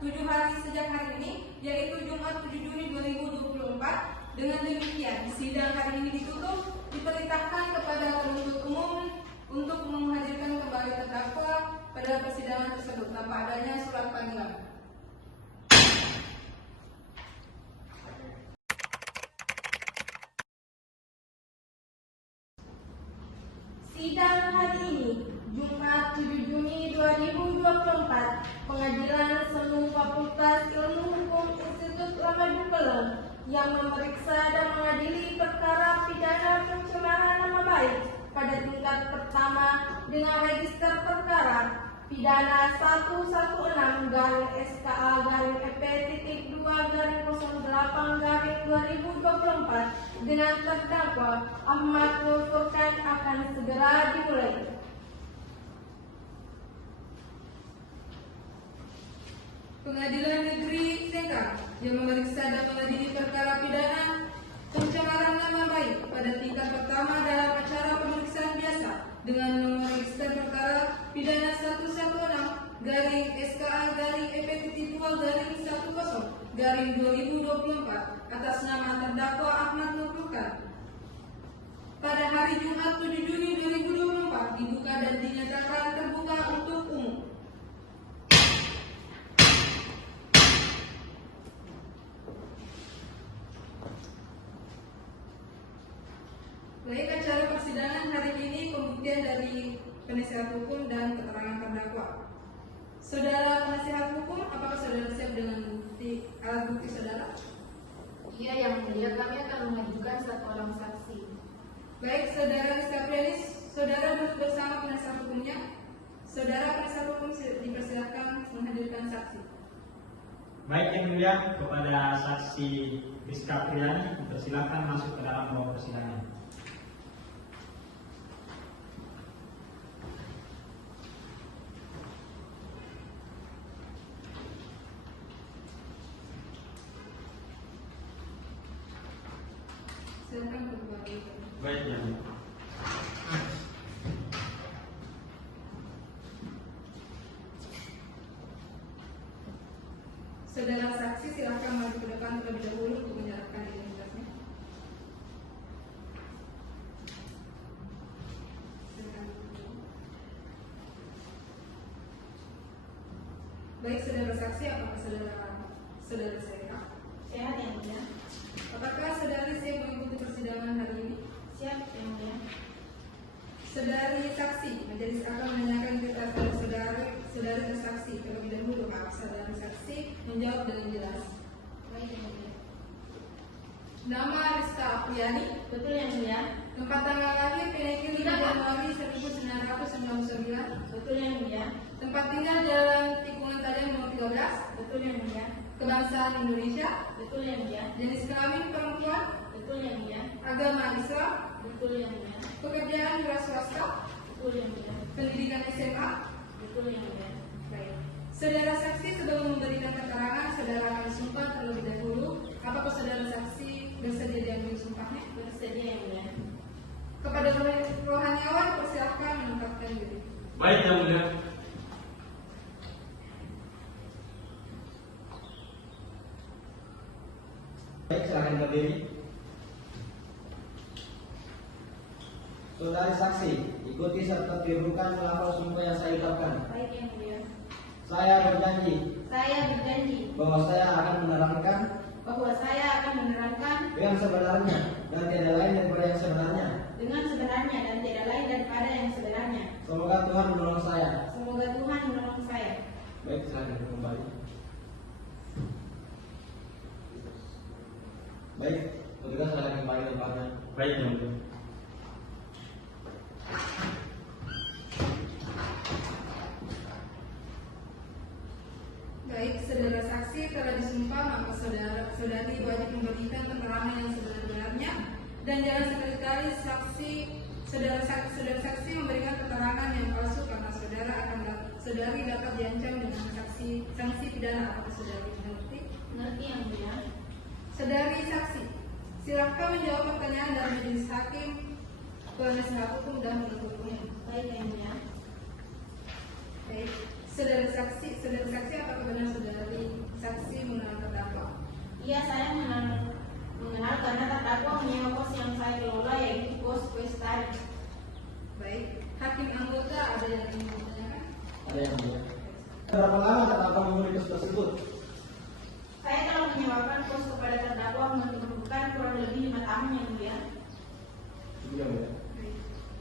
7 hari sejak hari ini, yaitu Jumat 7 Juni 2024. Dengan demikian, sidang hari ini ditutup. Diperintahkan kepada penuntut umum untuk menghadirkan kembali terdakwa pada persidangan tersebut tanpa adanya surat panggilan. Sidang hari ini, Jumat 7 Juni 2024, Pengadilan Semu Fakultas Ilmu Hukum Institut Lamadukelem yang memeriksa dan mengadili perkara pidana pencemaran nama baik pada tingkat pertama dengan register perkara pidana 116-EP.2/08/2024 dengan terdakwa Ahmad Nur Furkan akan segera dimulai. Pengadilan Negeri Sengkang yang memeriksa dan mengadili perkara pidana pencemaran nama baik pada tingkat pertama dalam acara pemeriksaan biasa dengan nomor register perkara pidana 116-EP.2/2024 atas nama terdakwa Ahmad Nur Furkan pada hari Jumat 7 Juni 2024 dibuka dan dinyatakan terbuka untuk umum. Baik, acara persidangan hari ini pembuktian dari penasihat hukum dan keterangan terdakwa. Saudara penasihat hukum, apakah saudara siap dengan alat bukti saudara? Iya, Yang Mulia, kami akan mengajukan 1 orang saksi. Baik, saudara Rizkaprianis, saudara duduk bersama penasihat hukumnya. Saudara penasihat hukum dipersilakan menghadirkan saksi. Baik Yang Mulia, kepada saksi Rizka Priani, dipersilakan masuk ke dalam ruang persidangan. Silakan berbagi. Baik Yang Mulia. Saudara saksi silakan maju ke persilakan terlebih dahulu untuk menyerahkan identitasnya. Baik, saudara saksi, apakah saudara saya? Sehat yang mulia. Apakah saudari siap mengikuti persidangan hari ini? Siap yang mulia. Saudari saksi, majelis akan menanyakan identitas pada saudari tersaksi terlebih dahulu. Maaf, saudari saksi menjawab dengan jelas. Baik yang mulia. Nama Rizka Apriani. Betul yang mulia. Tempat tanggal lahir Pinegiri Januari 1999. Betul yang mulia. Tempat tinggal Jalan Tikungan Tajam nomor 13. Betul yang mulia. Kebangsaan Indonesia. Betul yang mulia. Jenis kelamin perempuan. Betul yang mulia. Agama Islam. Betul yang mulia. Pekerjaan wira swasta. Betul yang mulia. Pendidikan SMA. Betul yang mulia. Baik. Saudara saksi, sebelum memberikan keterangan, saudara akan disumpah terlebih dahulu. Apakah saudara saksi bersedia diambil sumpahnya? Bersedia yang mulia. Kepada rohaniawan, persilahkan menempatkan diri. Baik yang mulia. Baik, silakan berdiri. Saudari saksi, ikuti serta tirukan melapor sumpah yang saya ucapkan. Baik yang mulia. Saya berjanji Saya berjanji bahwa saya akan menerangkan bahwa saya akan menerangkan yang sebenarnya dan tidak lain daripada yang sebenarnya. dengan sebenarnya dan tidak lain daripada yang sebenarnya. Semoga Tuhan menolong saya. Semoga Tuhan menolong saya. Baik, silakan kembali. Baik, petugas silakan kembali ke tempatnya. Baik yang mulia. Baik, saudara saksi telah disumpah, maka saudari wajib memberikan keterangan yang sebenar-benarnya dan jangan sekali-kali saudara saksi memberikan keterangan yang palsu karena saudari dapat diancam dengan sanksi pidana. Apakah saudari mengerti? Mengerti yang mulia. Saudari saksi, silakan menjawab pertanyaan dari majelis hakim, penasihat hukum dan penuntut umum. Baik yang mulia. Baik, saudara saksi, apakah benar saudari saksi mengenal terdakwa? Iya, saya mengenal karena terdakwa menyewa kos yang saya kelola, yaitu kos Westari. Baik, hakim anggota ada yang ingin ditanyakan? Ada yang mulia. Berapa lama terdakwa menghuni kos tersebut? Saya telah menyewakan kos kepada terdakwa menentukan kurang lebih 5 tahun yang mulia. Iya, mulia. Baik.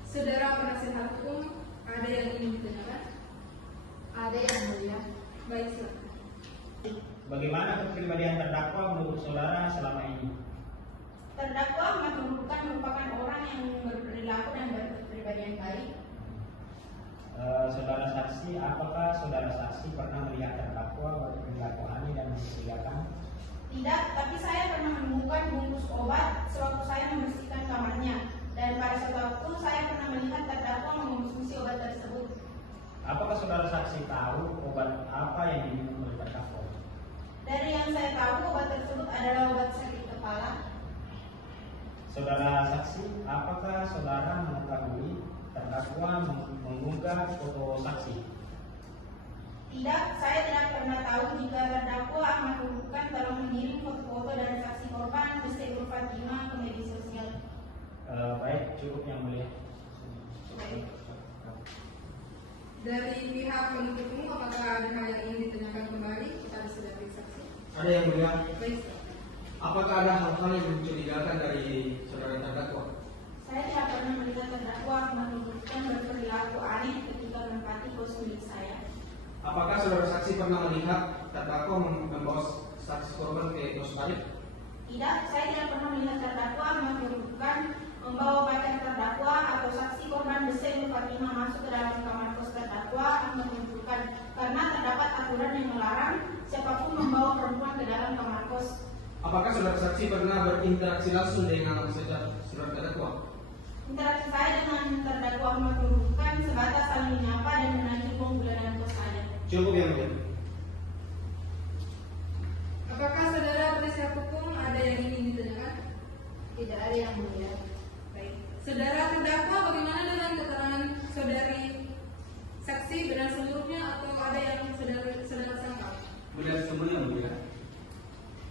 Saudara penasihat hukum ada yang ingin ditanyakan? Ada yang mulia. Baik, silakan. Bagaimana kepribadian terdakwa menurut saudara selama ini? Terdakwa merupakan orang yang berperilaku dan berkepribadian baik. Saudara saksi, apakah saudara saksi pernah melihat terdakwa waktu perilaku aneh dan mencurigakan? Tidak, tapi saya pernah menemukan bungkus obat sewaktu saya membersihkan kamarnya. Dan pada suatu waktu saya pernah melihat terdakwa mengonsumsi obat tersebut. Apakah saudara saksi tahu obat apa yang diminum oleh terdakwa? Dari yang saya tahu, obat tersebut adalah obat sakit kepala. Saudara saksi, apakah saudara mengetahui terdakwa mengunggah foto saksi? Tidak, saya tidak pernah tahu jika terdakwa Ahmad Rubukan telah mengirim foto-foto dari saksi korban Besti Nur Fatimah ke media sosial. Baik, cukup yang mulia. Dari pihak penuntut umum, apakah ada hal yang ingin ditanyakan kembali kepada saudari saksi? Ada yang mulia. Baik, silakan. Apakah ada hal-hal yang mencurigakan dari saudara terdakwa? Saya tidak pernah melihat terdakwa Ahmad Rubukan berperilaku aneh ketika menempati kos milik saya. Apakah saudara saksi pernah melihat terdakwa membawa saksi korban ke kos balik? Tidak, saya tidak pernah melihat terdakwa Ahmad Rubukan membawa pacar terdakwa atau saksi korban Besti Nur Fatimah masuk ke dalam kamar kos terdakwa Ahmad Rubukan karena terdapat aturan yang melarang siapapun membawa perempuan ke dalam kamar kos. Apakah saudara saksi pernah berinteraksi langsung dengan saudara terdakwa? Interaksi saya dengan terdakwa Ahmad Rubukan sebatas saling menyapa dan menagih uang bulanan kos saya. Cukup yang mulia. Apakah saudara penasihat hukum ada yang ingin ditanyakan? Tidak ada yang mulia. Baik. Saudara terdakwa, bagaimana dengan keterangan saudari saksi, benar seluruhnya atau ada yang saudara sangkal? Mulia semuanya mulia.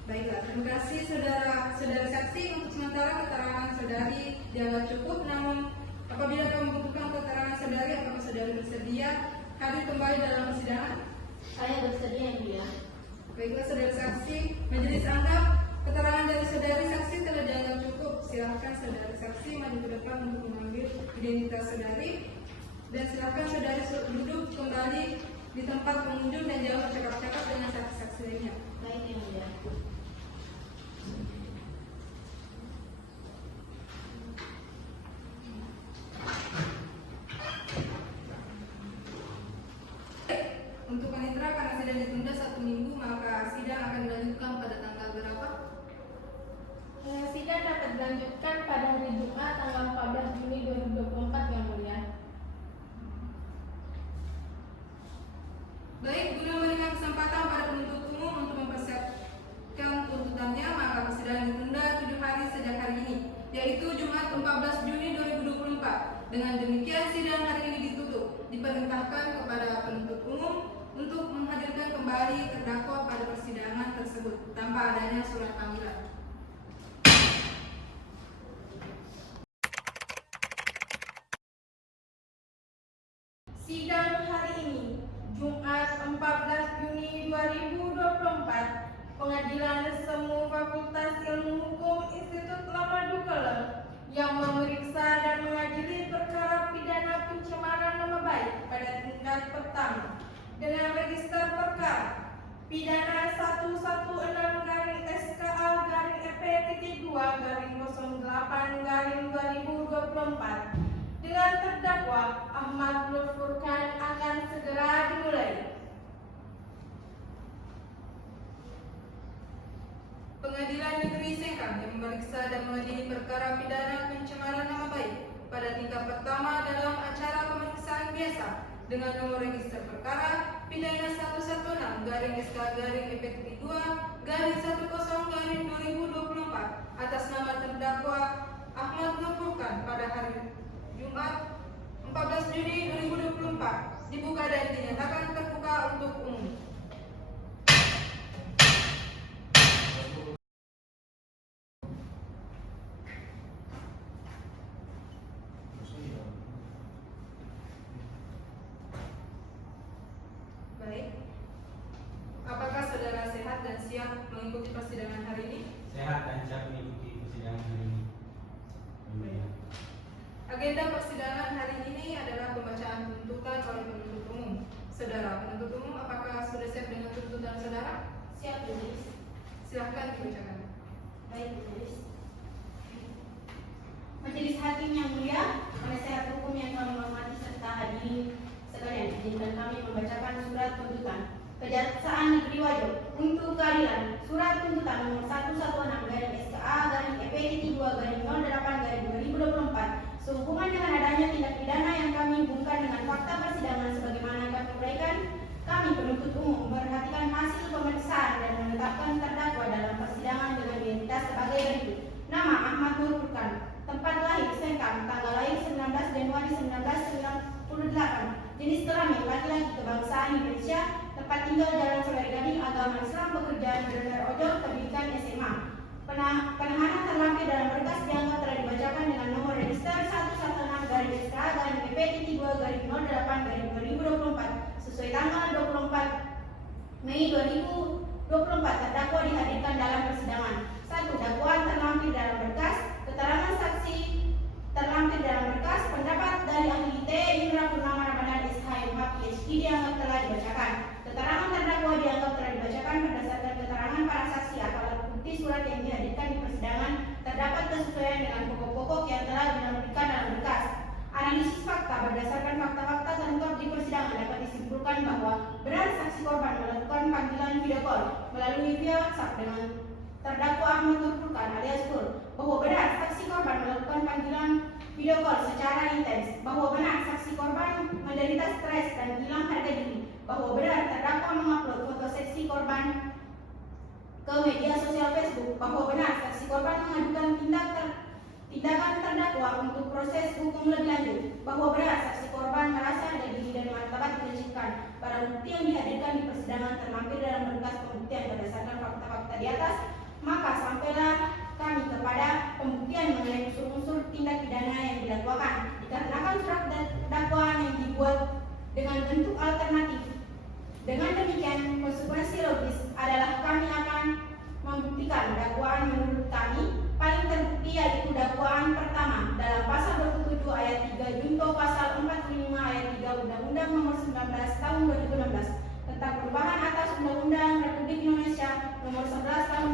Baiklah, terima hadir kembali dalam persidangan? Saya bersedia yang mulia. Baiklah saudara saksi, majelis anggap keterangan dari saudari saksi telah dianggap cukup. Silakan saudari saksi maju ke depan untuk mengambil identitas saudari, dan silakan saudari duduk kembali di tempat pengunjung dan jangan bercakap-cakap dengan saksi-saksi lainnya. Baik yang mulia. Untuk panitera, karena sidang ditunda 1 minggu, maka sidang akan dilanjutkan pada tanggal berapa? Sidang dapat dilanjutkan pada hari Jumat tanggal 14 Juni 2024 yang mulia. Baik, guna memberikan kesempatan pada penuntut umum untuk mempersiapkan tuntutannya, maka persidangan ditunda 7 hari sejak hari ini, yaitu Jumat 14 Juni 2024. Dengan demikian sidang hari ini ditutup. Diperintahkan kepada penuntut umum untuk menghadirkan kembali terdakwa pada persidangan tersebut tanpa adanya surat panggilan. Sidang hari ini, Jumat 14 Juni 2024, Pengadilan Semu Fakultas Ilmu Hukum Institut Lama Dukalem yang memeriksa dan mengadili perkara pidana pencemaran nama baik pada tingkat pertama dengan register perkara pidana 116-EP-2-08-2024 dengan terdakwa Ahmad Nur Furkan akan segera dimulai. Pengadilan Negeri Sengkang yang memeriksa dan mengadili perkara pidana pencemaran nama baik pada tingkat pertama dalam acara pemeriksaan biasa dengan nomor register perkara pidana 116-EP-2-10-2024 atas nama terdakwa Ahmad Nur Furkan pada hari Jumat 14 Juni 2024 dibuka dan dinyatakan terbuka untuk umum. Baik. Apakah saudara sehat dan siap mengikuti persidangan hari ini? Sehat dan siap mengikuti persidangan hari ini. Agenda persidangan hari ini adalah pembacaan tuntutan oleh penuntut umum. Saudara penuntut umum, apakah sudah siap dengan tuntutan saudara? Siap, Majelis. Silahkan dibacakan. Baik, Majelis. Majelis Hakim yang mulia, penasehat hukum yang kami hormati serta hadirin sekalian, izinkan kami membacakan surat tuntutan Kejaksaan Negeri Wajo untuk keadilan. Surat tuntutan nomor 116-EP-2-08-2024 sehubungan dengan adanya tindak pidana yang kami hubungkan dengan fakta persidangan sebagaimana kami uraikan. Kami penuntut umum memperhatikan hasil pemeriksaan dan menetapkan terdakwa dalam persidangan dengan identitas sebagai berikut. Nama Ahmad Nur Furkan, tempat lahir Sengkang, tanggal lahir 19 Januari 1998, jenis kelamin laki-laki, kebangsaan Indonesia, tempat tinggal Jalan Saudari Gading, agama Islam, pekerjaan beredar ojol, pendidikan SMA. Penahanan terlampir dalam berkas dianggap telah dibacakan dengan nomor register 116-SP-2-08-2024 sesuai tanggal 24 Mei 2024. Terdakwa dihadirkan dalam persidangan. 1. Dakwaan terlampir dalam berkas. Keterangan saksi terlampir dalam berkas. Pendapat dari ahli ITE Indra Purnama Ramadan SHMH PhD dianggap telah dibacakan. Keterangan terdakwa dianggap telah dibacakan berdasarkan keterangan para saksi. Apalat bukti surat yang dihadirkan di persidangan terdapat kesesuaian dengan pokok-pokok yang telah diberikan dalam berkas. Analisis fakta berdasarkan fakta-fakta terungkap di persidangan dapat disimpulkan bahwa benar saksi korban melakukan panggilan video call melalui via WhatsApp dengan terdakwa Ahmad Nur Furkan alias Nur, bahwa benar saksi korban melakukan panggilan video call secara intens, bahwa benar saksi korban menderita stres dan hilang harga diri, bahwa benar terdakwa mengupload foto seksi korban ke media sosial Facebook, bahwa benar saksi korban mengajukan tindakan terdakwa untuk proses hukum lebih lanjut, bahwa benar saksi korban merasa ada diri dan martabat dilecehkan. Barang bukti yang dihadirkan di persidangan terlampir dalam berkas pembuktian berdasarkan fakta-fakta di atas, maka sampailah kami kepada pembuktian mengenai unsur-unsur tindak pidana yang didakwakan. Dikarenakan surat dakwaan yang dibuat dengan bentuk alternatif. Dengan demikian, konsekuensi logis adalah kami akan membuktikan dakwaan menurut kami paling terbukti yaitu dakwaan pertama dalam pasal 27 ayat 3 junto pasal 45 ayat 3 Undang-Undang Nomor 19 Tahun 2016 tentang perubahan atas Undang-Undang Republik Indonesia Nomor 11 Tahun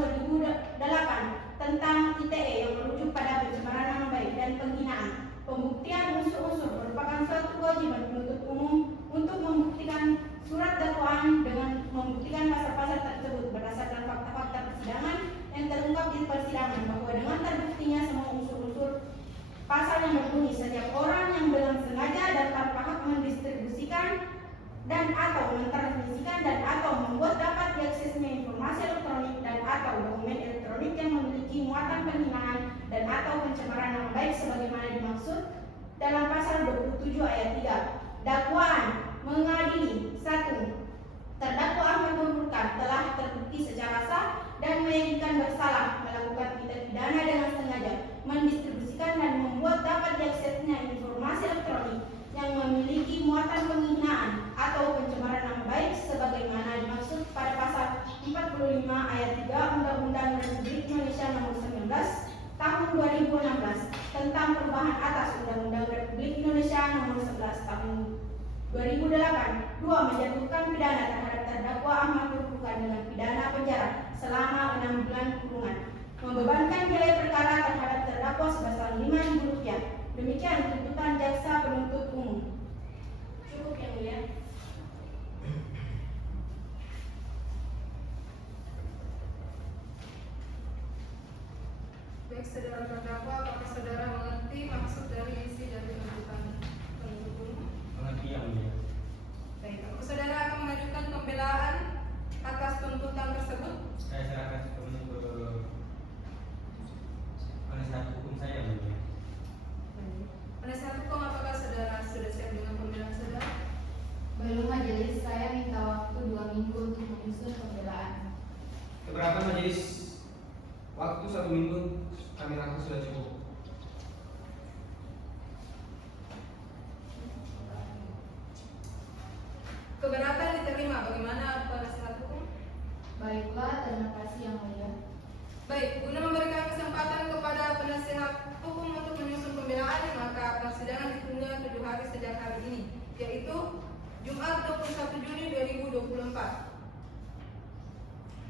2008 tentang ITE yang merujuk pada pencemaran nama baik dan penghinaan. Pembuktian unsur-unsur merupakan suatu kewajiban penuntut umum untuk membuktikan surat dakwaan dengan membuktikan pasal-pasal tersebut berdasarkan fakta-fakta persidangan yang terungkap di persidangan bahwa dengan terbuktinya semua unsur-unsur pasal yang berbunyi setiap orang yang dengan sengaja dan tanpa hak mendistribusikan dan atau mentransmisikan dan atau membuat dapat diaksesnya informasi elektronik dan atau dokumen elektronik yang memiliki muatan penghinaan dan atau pencemaran nama baik sebagaimana dimaksud dalam pasal 27 ayat 3. Dakwaan mengadili 1. Terdakwa Ahmad Nurfurkan telah terbukti secara sah dan meyakinkan bersalah melakukan tindak pidana dengan sengaja mendistribusikan dan membuat dapat diaksesnya informasi elektronik yang memiliki muatan penghinaan atau pencemaran nama baik sebagaimana dimaksud pada pasal 45 ayat 3 Undang-Undang Republik Indonesia Nomor 19 Tahun 2016 tentang perubahan atas Undang-Undang Republik Indonesia Nomor 11 Tahun 2008. 2. Menjatuhkan pidana terhadap terdakwa Ahmad Nurfurkan dengan pidana penjara selama 6 bulan kurungan. Membebankan biaya perkara terhadap terdakwa sebesar Rp5.000. Demikian tuntutan jaksa penuntut umum. Cukup yang mulia. Baik, saudara terdakwa, apakah saudara mengerti maksud dari isi dari tuntutan penuntut umum? Mengerti yang mulia. Baik, apakah saudara akan mengajukan pembelaan atas tuntutan tersebut? Saya serahkan sepenuhnya ke penasihat hukum saya yang mulia. Penasihat hukum, apakah saudara sudah siap dengan pembelaan saudara? Belum majelis, saya minta waktu 2 minggu untuk menyusun pembelaan. Keberatan majelis, waktu 1 minggu kami rasa sudah cukup. Keberatan diterima. Bagaimana penasihat hukum? Baiklah, terima kasih yang mulia. Baik, guna memberikan kesempatan kepada penasihat hukum untuk menyusun pembelaan, maka persidangan ditunda 7 hari sejak hari ini, yaitu Jumat 21 Juni 2024.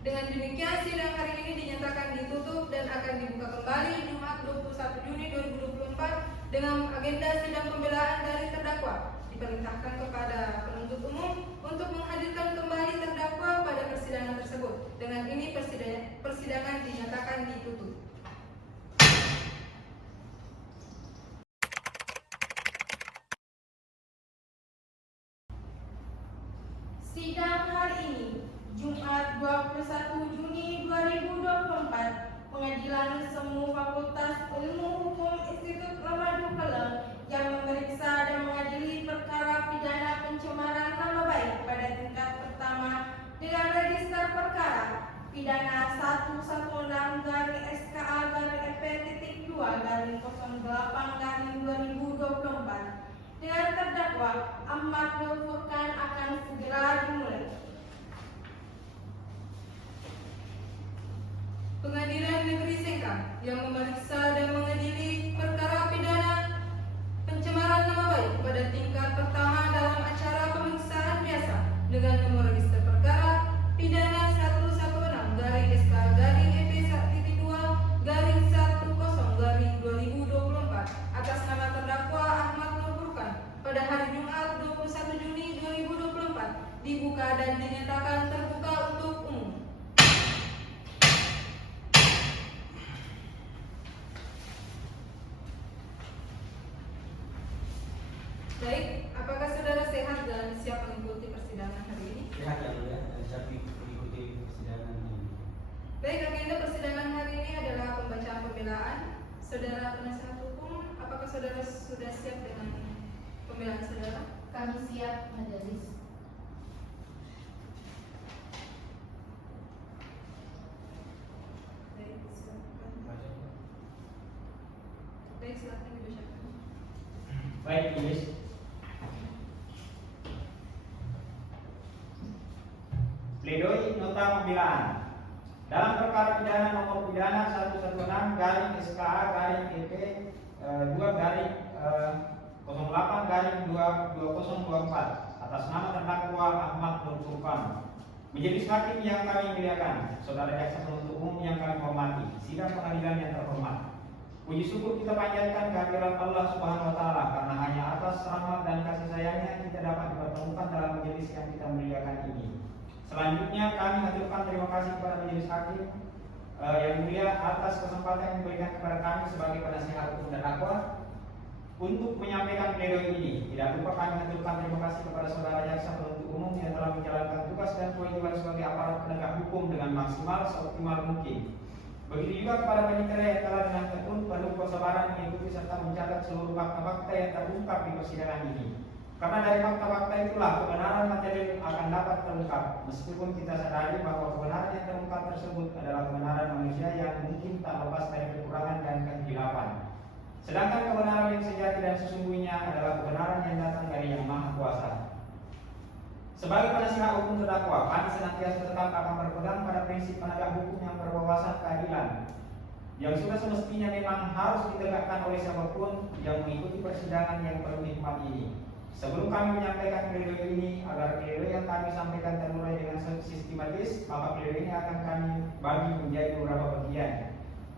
Dengan demikian, sidang hari ini dinyatakan ditutup dan akan dibuka kembali Jumat 21 Juni 2024 dengan agenda sidang pembelaan dari terdakwa. Diperintahkan kepada penuntut umum untuk menghadirkan kembali terdakwa pada persidangan tersebut. Dengan ini persidangan dinyatakan ditutup. Sidang hari ini, Jumat 21 Juni 2024, Pengadilan Semu Fakultas Ilmu Hukum Institut Lamadu Keleng yang memeriksa dan mengadili perkara pidana pencemaran nama baik pada tingkat pertama dengan register perkara pidana 116-EP.2/08/2024 dengan terdakwa Ahmad Nurfurkan akan segera dimulai. Pengadilan Negeri Sengkang yang memeriksa dan mengadili perkara pidana pencemaran nama baik pada tingkat pertama dalam acara pemeriksaan biasa dengan nomor register perkara pidana 116-EP.2/10/2024 atas nama terdakwa Ahmad Nurfurkan pada hari Jumat 21 Juni 2024 dibuka dan dinyatakan terbuka untuk umum. Baik, apakah saudara sehat dan siap mengikuti persidangan hari ini? Sehat yang mulia, dan siap mengikuti persidangan ini. Baik, agenda persidangan hari ini adalah pembacaan pembelaan. Saudara penasihat hukum, apakah saudara sudah siap dengan pembelaan saudara? Kami siap, majelis. Baik, silakan. Baik, silakan dibacakan. Baik, Ilis. nota pembelaan. Dalam perkara pidana nomor pidana 116/SKA/EP 2/08/2024 atas nama terdakwa Ahmad Nur Furqan. Majelis hakim yang kami muliakan, saudara jaksa penuntut umum yang kami hormati, sidang pengadilan yang terhormat. Puji syukur kita panjatkan kehadiran Allah Subhanahu wa taala karena hanya atas rahmat dan kasih sayangnya kita dapat dipertemukan dalam majelis yang kita muliakan ini. Selanjutnya kami haturkan terima kasih kepada majelis hakim yang mulia atas kesempatan yang diberikan kepada kami sebagai penasihat hukum terdakwa untuk menyampaikan pledoi ini. Tidak lupa kami haturkan terima kasih kepada saudara jaksa penuntut umum yang telah menjalankan tugas dan kewajiban sebagai aparat penegak hukum dengan maksimal seoptimal mungkin. Begitu juga kepada panitera yang telah dengan tekun penuh kesabaran mengikuti serta mencatat seluruh fakta-fakta yang terungkap di persidangan ini. Karena dari fakta-fakta itulah kebenaran material akan dapat terungkap, meskipun kita sadari bahwa kebenaran yang terungkap tersebut adalah kebenaran manusia yang mungkin tak lepas dari kekurangan dan kehilapan. Sedangkan kebenaran yang sejati dan sesungguhnya adalah kebenaran yang datang dari Yang Maha Kuasa. Sebagai penasihat hukum terdakwa, kami senantiasa tetap akan berpegang pada prinsip penegak hukum yang berwawasan keadilan, yang sudah semestinya memang harus ditegakkan oleh siapapun yang mengikuti persidangan yang penuh hikmat ini. Sebelum kami menyampaikan pledoi ini, agar pledoi yang kami sampaikan terurai dengan sistematis, maka pledoi ini akan kami bagi menjadi beberapa bagian,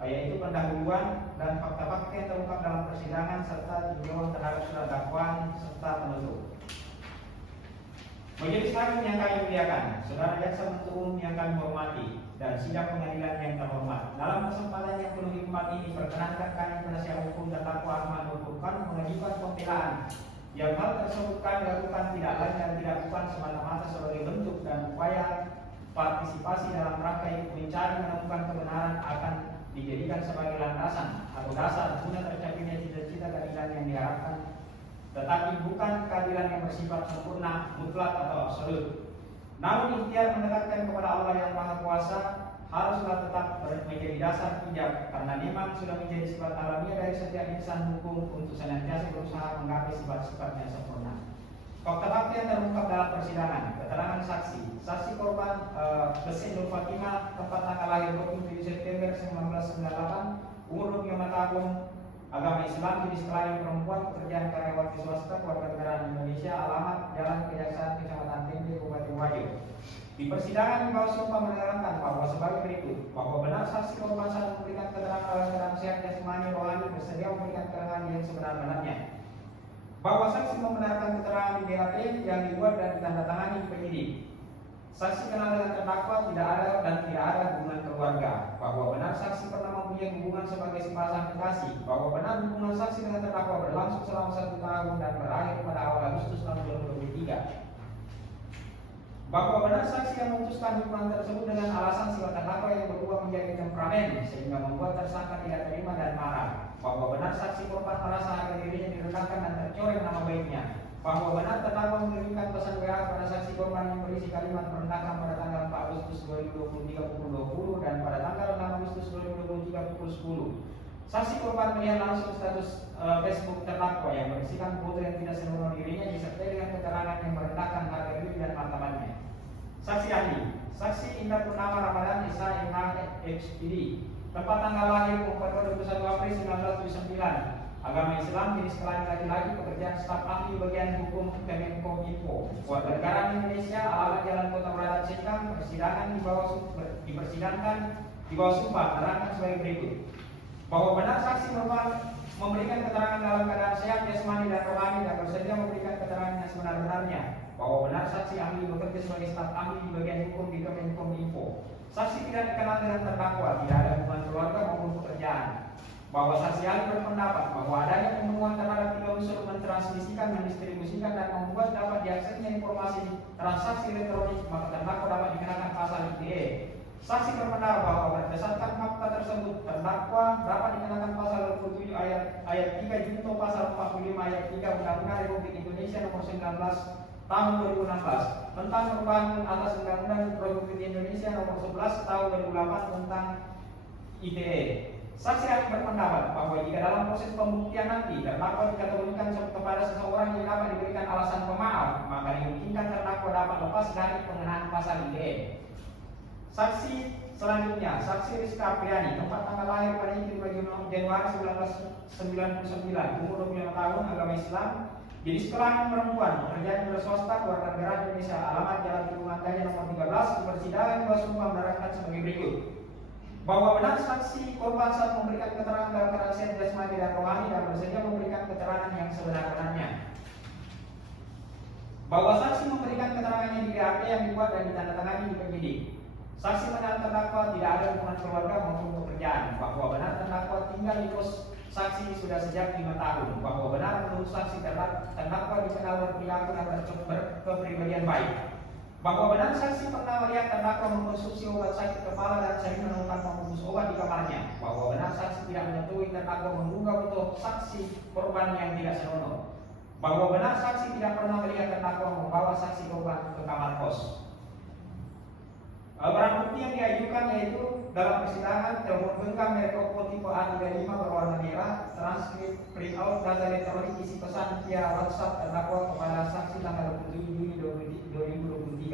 yaitu pendahuluan dan fakta-fakta yang terungkap dalam persidangan serta tinjauan terhadap surat dakwaan serta penutup. Majelis hakim yang kami muliakan, saudara jaksa penuntut umum yang kami hormati, dan sidang pengadilan yang terhormat. Dalam kesempatan yang penuh hikmat ini, perkenankan kami penasihat hukum terdakwa Ahmad Nur Furqan mengajukan pembelaan yang hal tersebut kami lakukan tidak lain dan tidak bukan semata-mata sebagai bentuk dan upaya partisipasi dalam rangka mencari menemukan kebenaran akan dijadikan sebagai landasan atau dasar guna tercapainya cita-cita keadilan yang diharapkan, tetapi bukan keadilan yang bersifat sempurna, mutlak atau absolut. Namun ikhtiar mendekatkan kepada Allah yang Maha Kuasa haruslah tetap menjadi dasar hijab, karena memang sudah menjadi sifat alamiah dari setiap insan hukum untuk senantiasa berusaha menggapai sifat-sifatnya sempurna. Fakta-fakta yang terungkap dalam persidangan, keterangan saksi korban Besin Nur Fatimah, tempat tanggal lahir 27 September 1998, umur 25 tahun, agama Islam, jenis kelamin perempuan, pekerjaan karyawati swasta, kewarganegaraan Indonesia, alamat Jalan Kejaksaan Kecamatan Tempe, Kabupaten Wajo. Di persidangan membawa sumpah menerangkan bahwa sebagai berikut, bahwa benar saksi korban saat memberikan keterangan dalam sehat jasmani rohani bersedia memberikan keterangan yang sebenar-benarnya, bahwa saksi membenarkan keterangan di BAP yang dibuat dan ditandatangani penyidik. Saksi kenal dengan terdakwa tidak ada dan tidak ada hubungan keluarga, bahwa benar saksi pernah mempunyai hubungan sebagai sepasang kekasih, bahwa benar hubungan saksi dengan terdakwa berlangsung selama 1 tahun dan berakhir pada awal Agustus tahun 2023. Bahwa benar saksi yang memutuskan hubungan tersebut dengan alasan sifat terdakwa yang berubah menjadi temperamen sehingga membuat tersangka tidak terima dan marah. Bahwa benar saksi korban merasa harga dirinya direndahkan dan tercoreng nama baiknya. Bahwa benar terdakwa mengirimkan pesan WA pada saksi korban yang berisi kalimat merendahkan pada tanggal 4 Agustus 2023 pukul 20 dan pada tanggal 6 Agustus 2023 pukul 10. Saksi korban melihat langsung status Facebook terdakwa yang berisikan foto yang tidak senonoh dirinya disertai dengan keterangan yang merendahkan harga diri dan martabatnya. Saksi ahli, saksi Indah Purnama Ramadan SHMH HPD, tempat tanggal lahir 21 April 1979, agama Islam, jenis kelamin laki-laki, pekerjaan staf ahli bagian hukum Kemenkominfo, warganegaraan Indonesia, alamat Jalan Kota Beradat Sengkang. Persidangan dipersidangkan di bawah sumpah menerangkan sebagai berikut, bahwa benar saksi memberikan keterangan dalam keadaan sehat jasmani dan rohani dan bersedia memberikan keterangan yang sebenar-benarnya, bahwa benar saksi ahli bekerja sebagai staf ahli di bagian hukum di Kemenkominfo. Saksi tidak dikenal dengan terdakwa, tidak ada hubungan keluarga maupun pekerjaan. Bahwa saksi ahli berpendapat bahwa adanya pembunuhan terhadap 3 unsur mentransmisikan, mendistribusikan dan membuat dapat diaksesnya informasi transaksi elektronik, maka terdakwa dapat dikenakan pasal ITE. Saksi berpendapat bahwa berdasarkan fakta tersebut, terdakwa dapat dikenakan pasal 27 ayat 3 junto pasal 45 ayat 3 Undang-Undang Republik Indonesia Nomor 19 Tahun 2016 tentang perubahan atas Undang-Undang Republik Indonesia Nomor 11 Tahun 2008 tentang ITE. Saksi ahli berpendapat bahwa jika dalam proses pembuktian nanti terdakwa dikategorikan kepada seseorang yang dapat diberikan alasan pemaaf, maka dimungkinkan terdakwa dapat lepas dari pengenaan pasal ITE. Saksi selanjutnya, saksi Rizka Apriani, tempat tanggal lahir pada 5 Januari 1999, umur 25 tahun, agama Islam, jenis kelamin perempuan, pekerjaan di swasta, keluarga negara Indonesia, alamat Jalan Tikungan Gajah nomor 13, persidangan dua sumpah menerangkan sebagai berikut. Bahwa benar saksi korban saat memberikan keterangan dalam kerahasiaan jasmani dan rohani dan bersedia memberikan keterangan yang sebenar-benarnya. Bahwa saksi memberikan keterangannya di BAP yang dibuat dan ditandatangani di penyidik. Saksi benar terdakwa tidak ada hubungan keluarga maupun pekerjaan. Bahwa benar terdakwa tinggal di kos saksi sudah sejak 5 tahun. Bahwa benar menurut saksi terdakwa dikenal berperilaku dan berkepribadian baik. Bahwa benar saksi pernah melihat terdakwa mengkonsumsi obat sakit kepala dan sering menemukan pembungkus obat di kamarnya. Bahwa benar saksi tidak menyetujui terdakwa mengunggah foto saksi korban yang tidak senonoh. Bahwa benar saksi tidak pernah melihat terdakwa membawa saksi korban ke kamar kos. Barang bukti yang diajukan yaitu dalam persidangan telepon genggam merek Oppo tipe A35 berwarna merah, transkrip print out data elektronik isi pesan via WhatsApp terdakwa kepada saksi tanggal 27 Juni 2023.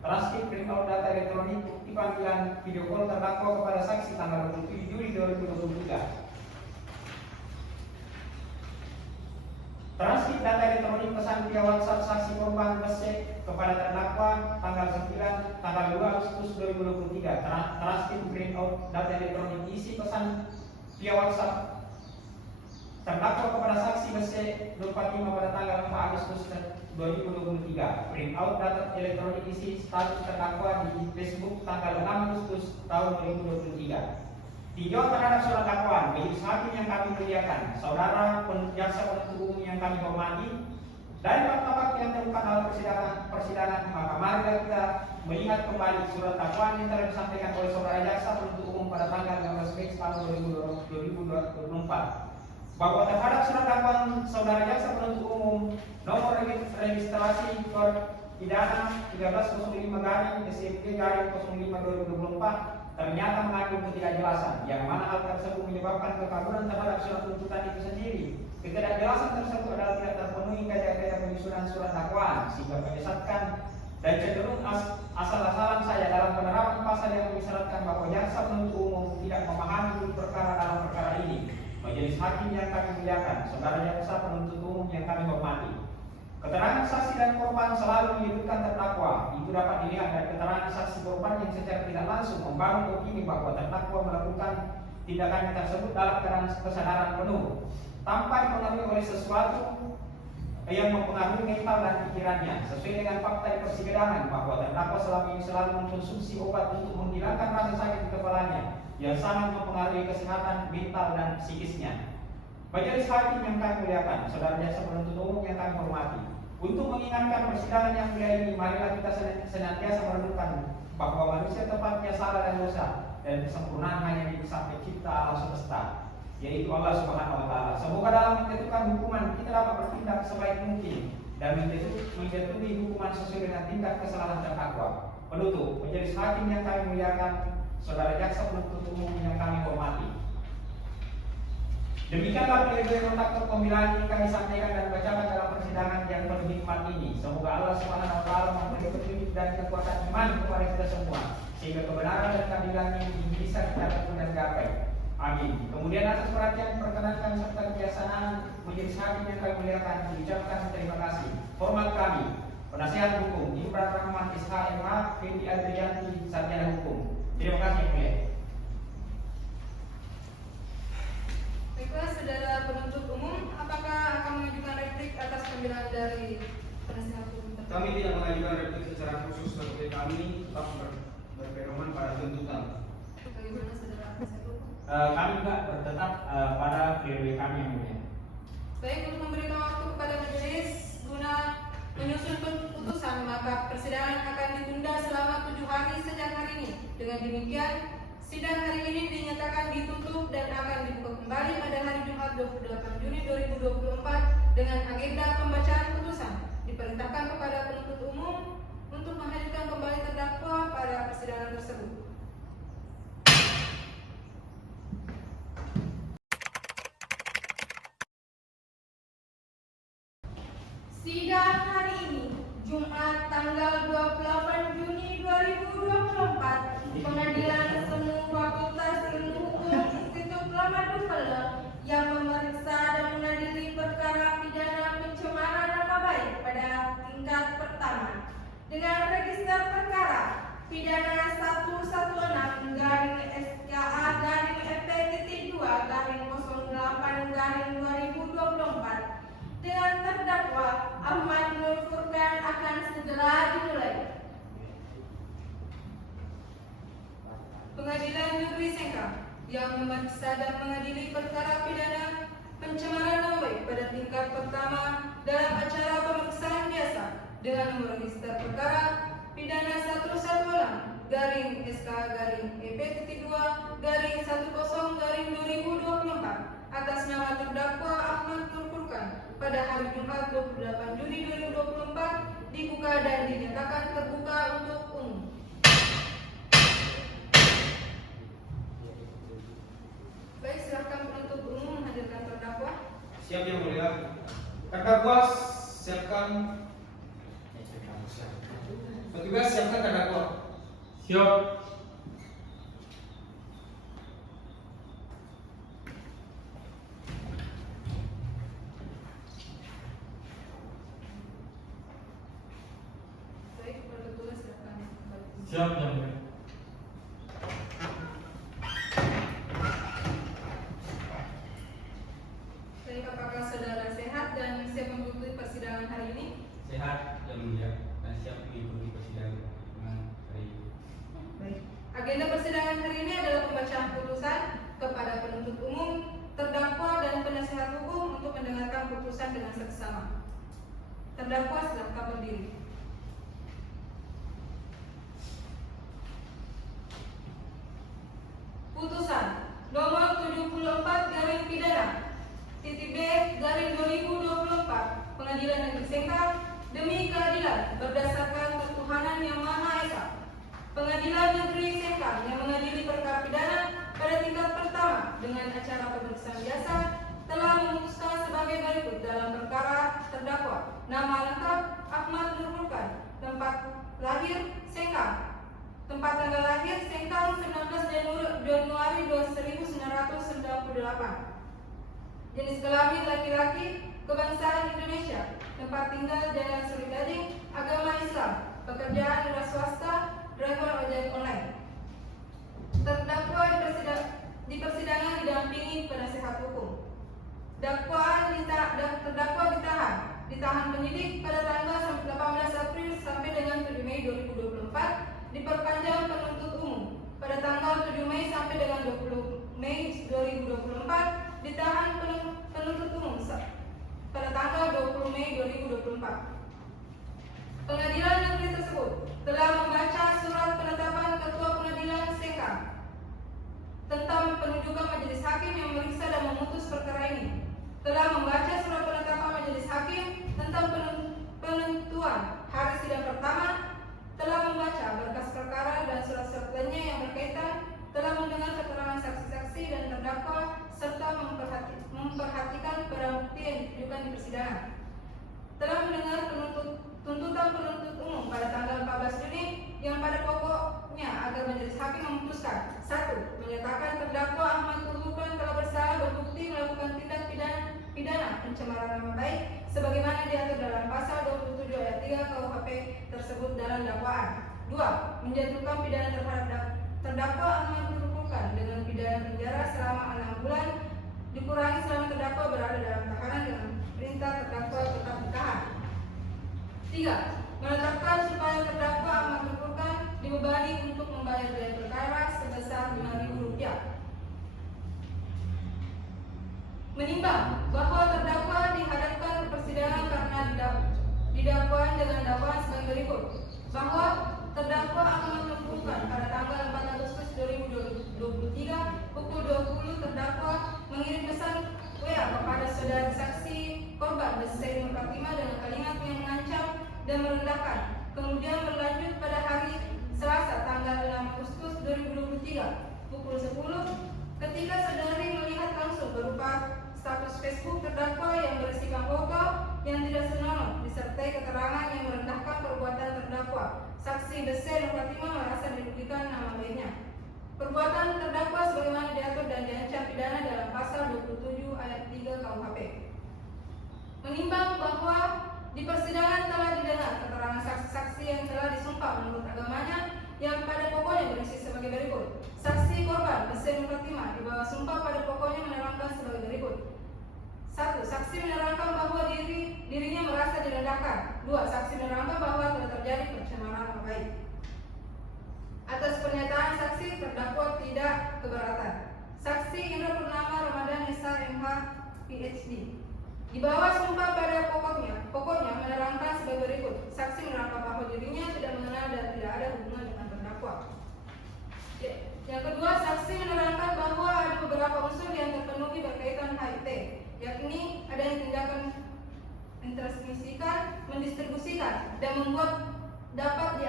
Transkrip print out data elektronik bukti panggilan video call terdakwa kepada saksi tanggal 27 Juli 2023. Transkrip data elektronik pesan via WhatsApp saksi korban pesek kepada terdakwa tanggal 2 Agustus 2023. Transkrip print out data elektronik isi pesan via WhatsApp terdakwa kepada saksi pesek 245 pada tanggal 4 Agustus 2023. Print out data elektronik isi status terdakwa di Facebook tanggal 6 Agustus tahun 2023. Tinjauan terhadap surat dakwaan, majelis hakim yang kami muliakan, saudara jaksa penuntut umum yang kami hormati, dari fakta-fakta yang terungkap dalam persidangan, maka mari kita melihat kembali surat dakwaan yang telah disampaikan oleh saudara jaksa penuntut umum pada tanggal 15 Mei tahun 2024. Bahwa terhadap surat dakwaan saudara jaksa penuntut umum nomor registrasi pidana 1305 garing SMP garing 05 2024 ternyata mengandung ketidakjelasan, yang mana hal tersebut menyebabkan kekaguran terhadap surat tuntutan itu sendiri. Ketidakjelasan tersebut adalah tidak terpenuhi kaedah-kaedah penyusunan surat dakwaan, sehingga menyesatkan dan cenderung asal-asalan saya dalam penerapan pasal yang mengisyaratkan bahwa jaksa penuntut umum tidak memahami duduk perkara dalam perkara ini. Majelis hakim yang kami muliakan, saudara jaksa penuntut umum yang kami hormati, keterangan saksi dan korban selalu menyebutkan terdakwa. Itu dapat dilihat dari keterangan saksi korban yang secara tidak langsung membangun opini bahwa terdakwa melakukan tindakan tersebut dalam keadaan kesadaran penuh, tanpa dipengaruhi oleh sesuatu yang mempengaruhi mental dan pikirannya. Sesuai dengan fakta di persidangan bahwa terdakwa selama ini selalu mengkonsumsi obat untuk menghilangkan rasa sakit di kepalanya yang sangat mempengaruhi kesehatan mental dan psikisnya. Majelis hakim yang kami muliakan, saudara jaksa penuntut umum yang kami hormati, untuk mengingatkan persidangan yang mulia ini, marilah kita senantiasa merenungkan bahwa manusia tempatnya salah dan dosa, dan kesempurnaan hanya di Sang Pencipta alam semesta, yaitu Allah Subhanahu wa Ta'ala. Semoga dalam menjatuhkan hukuman kita dapat bertindak sebaik mungkin dan menjatuhi hukuman sesuai dengan tingkat kesalahan terdakwa. Penutup, majelis hakim yang kami muliakan, saudara jaksa penuntut umum yang kami hormati, demikianlah pledoi kontak pembelaan yang kami sampaikan dan bacakan dalam persidangan yang penuh hikmat ini. Semoga Allah Subhanahu wa Ta'ala memberi petunjuk dan kekuatan iman kepada kita semua, sehingga kebenaran dan keadilan ini bisa kita temui dan gapai. Amin. Kemudian atas perhatian, perkenankan serta kebiasaan majelis hakim yang kami muliakan, diucapkan terima kasih. Hormat kami, penasihat hukum Imran Rahman SHMH, Fendi Adrianti, Sarjana Hukum. Terima kasih yang mulia. Baiklah, saudara penuntut umum, apakah akan mengajukan replik atas pembelaan dari penasihat hukum tertentu? Kami tidak mengajukan replik secara khusus, tetapi kami tetap berpedoman pada tuntutan. Bagaimana saudara penasihat hukum? Kami juga tetap pada pledoi kami yang mulia. Baik, untuk memberikan waktu kepada majelis guna menyusun putusan, maka persidangan akan ditunda selama 7 hari sejak hari ini. Dengan demikian, sidang hari ini dinyatakan ditutup dan akan dibuka kembali pada hari Jumat 28 Juni 2024 dengan agenda pembacaan putusan. Diperintahkan kepada penuntut umum untuk menghadirkan kembali terdakwa pada persidangan tersebut. Sidang hari ini, Jumat tanggal 28 Juni 2024 yang memeriksa dan mengadili perkara pidana pencemaran nama baik pada tingkat pertama dalam acara pemeriksaan biasa dengan nomor register perkara pidana 116 garing SK garing EP.2 garing 10/2024 atas nama terdakwa Ahmad Nur Furqan pada hari Jumat 28 Juni 2024 dibuka dan dinyatakan terbuka untuk umum. Baik, silakan penuntut umum menghadirkan terdakwa. Siap yang mulia. Terdakwa siapkan. Petugas siapkan terdakwa. Siap. Baik, petugas silakan. Siap yang mulia. Baik, apakah saudara sehat dan siap mengikuti persidangan hari ini? Sehat yang mulia dan siap mengikuti persidangan hari ini. Baik. Agenda persidangan hari ini adalah pembacaan putusan kepada penuntut umum, terdakwa dan penasihat hukum untuk mendengarkan putusan dengan seksama. Terdakwa silakan berdiri. Putusan nomor 74 garing pidana titik B garing 2024 Pengadilan Negeri Sengkang demi keadilan berdasarkan ketuhanan yang Maha Esa. Pengadilan Negeri Sengkang yang mengadili perkara pidana pada tingkat pertama dengan acara pemeriksaan biasa telah memutuskan sebagai berikut dalam perkara terdakwa. Nama lengkap Ahmad Nur Furqan, tempat lahir Sengkang, tempat tanggal lahir Sengkang 19 Januari 1998, jenis kelamin laki-laki, kebangsaan Indonesia, tempat tinggal Jalan Suri Gading, agama Islam, pekerjaan wira swasta, driver ojek online. Terdakwa di persidangan didampingi penasihat hukum. Terdakwa ditahan penyidik pada tanggal 18 April sampai dengan 7 Mei 2024, diperpanjang penuntut umum pada tanggal 7 Mei sampai dengan 20 Mei 2024, ditahan penuntut umum pada tanggal 20 Mei 2024. Pengadilan negeri tersebut telah membaca surat penetapan Ketua Pengadilan Sengkang tentang penunjukan majelis hakim yang memeriksa dan memutus perkara ini, telah membaca surat penetapan majelis hakim tentang penentuan hari sidang pertama, telah membaca berkas perkara dan surat-surat lainnya yang berkaitan, telah mendengar keterangan saksi-saksi dan terdakwa serta memperhatikan barang bukti yang ditujukan di persidangan, telah mendengar tuntutan penuntut umum pada tanggal 14 Juni yang pada pokoknya agar majelis hakim memutuskan: 1. Menyatakan terdakwa Ahmad Nur Furqan telah bersalah berbukti melakukan tindak pidana pencemaran nama baik sebagaimana diatur dalam pasal 27 ayat 3 KUHP tersebut dalam dakwaan. 2. Menjatuhkan pidana terhadap terdakwa Ahmad Nur Furqan dengan pidana penjara selama 6 bulan dikurangi selama terdakwa berada dalam tahanan dengan perintah terdakwa tetap ditahan. 3. Menetapkan supaya terdakwa Ahmad Nur Furqan dibebani untuk membayar biaya perkara sebesar Rp5.000. Menimbang bahwa terdakwa dihadapkan ke persidangan karena didakwa dengan dakwaan sebagai berikut: bahwa terdakwa Ahmad Nur Furqan pada tanggal 4 Agustus 2023 pukul 20 terdakwa mengirim pesan WA kepada saudara saksi korban Besari Nur Fatimah dengan kalimat yang mengancam dan merendahkan. Kemudian berlanjut pada hari Selasa tanggal 6 Agustus 2023 pukul 10 ketika saudari melihat langsung berupa status Facebook terdakwa yang berisikan foto yang tidak senonoh disertai keterangan yang merendahkan perbuatan terdakwa. Saksi Besari Nur Fatimah merasa dirugikan nama baiknya. Perbuatan terdakwa sebagaimana diatur dan diancam pidana dalam pasal 27 ayat 3 KUHP. Menimbang bahwa di persidangan telah didengar keterangan saksi-saksi yang telah disumpah menurut agamanya yang pada pokoknya berisi sebagai berikut. Saksi korban Besari Nur Fatimah di bawah sumpah pada pokoknya menerangkan sebagai berikut: 1. Saksi menerangkan bahwa dirinya merasa direndahkan. 2. Saksi menerangkan bahwa telah terjadi pencemaran nama baik. Atas pernyataan saksi terdakwa tidak keberatan. 1. Saksi Indra Purnama Ramadan SH MH PhD. Di bawah sumpah pada pokoknya menerangkan sebagai berikut. Saksi menerangkan bahwa dirinya tidak mengenal dan tidak ada hubungan dengan terdakwa. Yang kedua, saksi menerangkan bahwa ada beberapa unsur yang terpenuhi berkaitan HIT, yakni adanya tindakan mentransmisikan, mendistribusikan, dan membuat dapat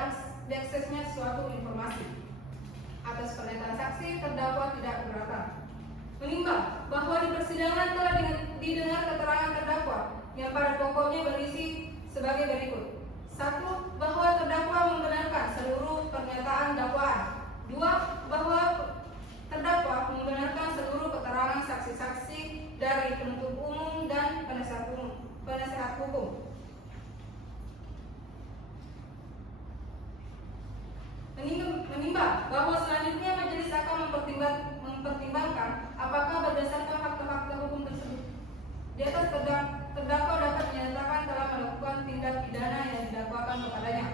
diaksesnya suatu informasi. Atas pernyataan saksi, terdakwa tidak keberatan. Menimbang bahwa di persidangan telah didengar keterangan terdakwa yang pada pokoknya berisi sebagai berikut. 1. Bahwa terdakwa membenarkan seluruh pernyataan dakwaan. 2. Bahwa terdakwa membenarkan seluruh keterangan saksi-saksi dari penuntut umum dan penasehat hukum. Menimbang bahwa selanjutnya majelis akan mempertimbangkan apakah berdasarkan fakta-fakta hukum tersebut di atas terdakwa dapat menyatakan telah melakukan tindak pidana yang didakwakan kepadanya.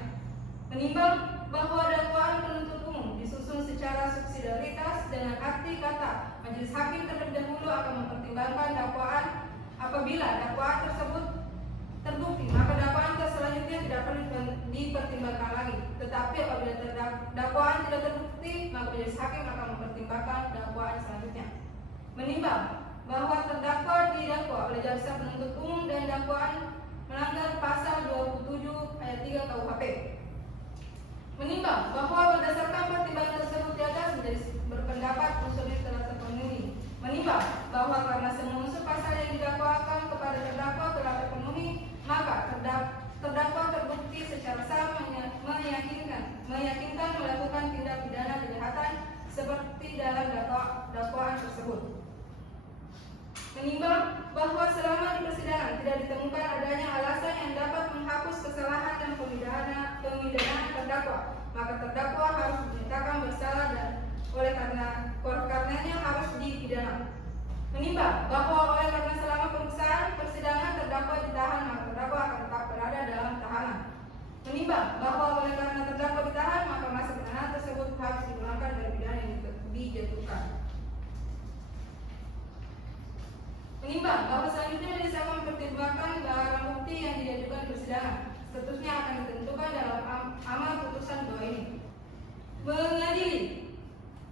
Menimbang bahwa dakwaan penuntut umum disusun secara subsidiaritas dengan arti kata majelis hakim terlebih dahulu akan mempertimbangkan dakwaan. Apabila dakwaan tersebut terbukti, maka dakwaan selanjutnya tidak perlu dipertimbangkan lagi. Tetapi apabila dakwaan tidak terbukti, maka majelis hakim akan mempertimbangkan dakwaan selanjutnya. Menimbang bahwa terdakwa didakwa oleh jaksa penuntut umum dan dakwaan melanggar pasal 27 ayat 3 KUHP. Menimbang bahwa berdasarkan pertimbangan tersebut di atas menjadi berpendapat unsur ini telah terpenuhi. Menimbang bahwa karena semua unsur pasal yang didakwakan kepada terdakwa telah terpenuhi, maka terdakwa terbukti secara sah meyakinkan melakukan tindak pidana kejahatan seperti dalam dakwaan tersebut. Menimbang bahwa selama di persidangan tidak ditemukan adanya alasan yang dapat menghapus kesalahan dan pemidanaan terdakwa, maka terdakwa harus dinyatakan bersalah dan karenanya harus dipidana. Menimbang bahwa oleh karena selama persidangan terdakwa ditahan, maka terdakwa akan tetap berada dalam tahanan. Menimbang bahwa oleh karena terdakwa ditahan, maka masa penahanan tersebut harus dipulangkan dari pidana yang dijatuhkan. Menimbang bahwa selanjutnya majelis akan mempertimbangkan barang bukti yang diajukan di persidangan. Statusnya akan ditentukan dalam amal putusan bawah ini. Mengadili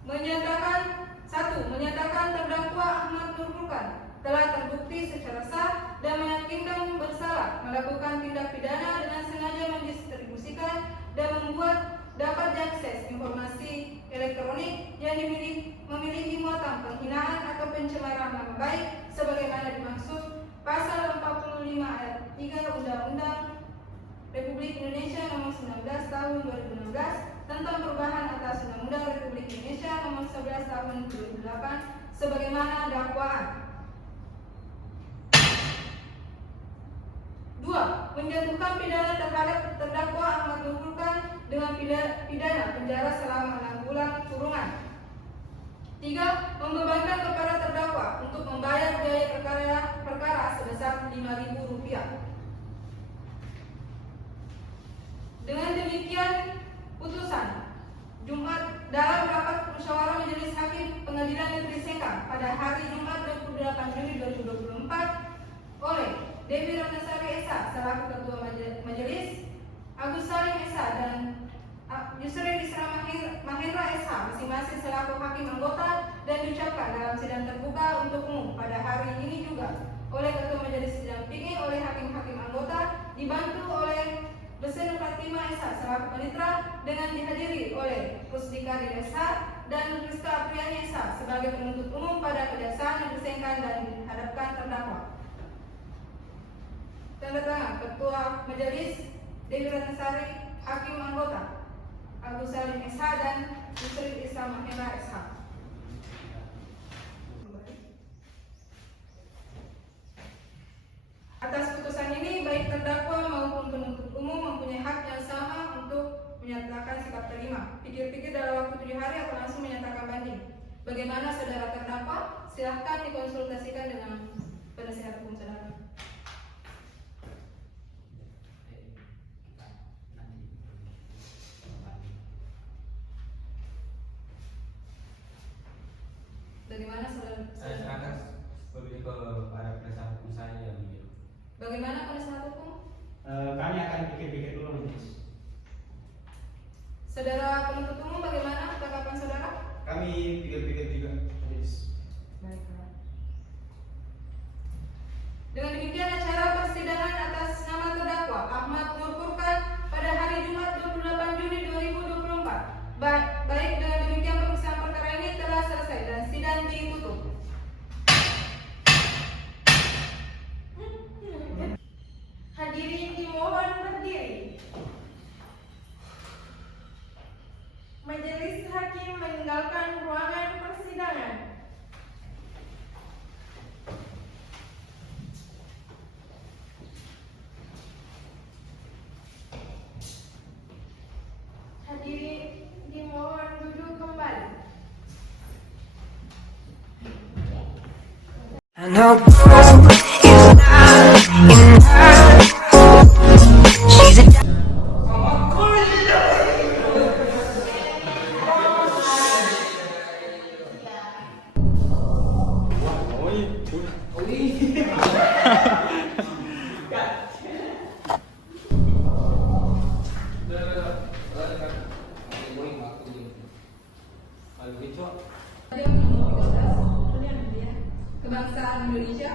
menyatakan 1. Menyatakan terdakwa Ahmad Nur Furqan telah terbukti secara sah dan meyakinkan bersalah melakukan tindak pidana dengan sengaja mendistribusikan dan membuat dapat diakses informasi elektronik yang memiliki muatan penghinaan atau pencemaran nama baik sebagaimana dimaksud pasal 45 ayat 3 Undang-Undang Republik Indonesia Nomor 19 Tahun 2016 tentang perubahan atas Undang-Undang Republik Indonesia Nomor 11 Tahun 2008 sebagaimana dakwaan. 2. Menjatuhkan pidana terhadap terdakwa Ahmad Nur Furqan dengan pidana penjara selama 6 bulan kurungan. 3. Membebankan kepada terdakwa untuk membayar biaya perkara sebesar Rp5.000. Dengan demikian, putusan Jumat dalam rapat musyawarah majelis hakim pengadilan negeri Sengkang pada hari Jumat 28 Juni 2024 oleh Dewi Ratnasari SH selaku Ketua Majelis, Agus Salim SH dan Yusri Isra Mahendra SH masing-masing selaku hakim anggota dan diucapkan dalam sidang terbuka untuk umum pada hari ini juga oleh Ketua Majelis didampingi oleh hakim-hakim anggota dibantu oleh Dosen Fatima SH selaku panitera dengan dihadiri oleh Rusdika SH dan Rizka Apriani SH sebagai penuntut umum pada kejaksaan yang disengkan dan dihadapkan terdakwa. Tanda tangan Ketua Majelis Dewi Ratnasari, Hakim Anggota Agus Salim SH dan Yusri Isra Mahendra SH. Atas putusan ini, baik terdakwa maupun penuntut umum mempunyai hak yang sama untuk menyatakan sikap terima. Pikir-pikir dalam waktu 7 hari akan langsung menyatakan banding. Bagaimana saudara terdakwa? Silahkan dikonsultasikan dengan penasihat hukum saudara. Bagaimana No proof is not enough. She's a Kebangsaan Indonesia.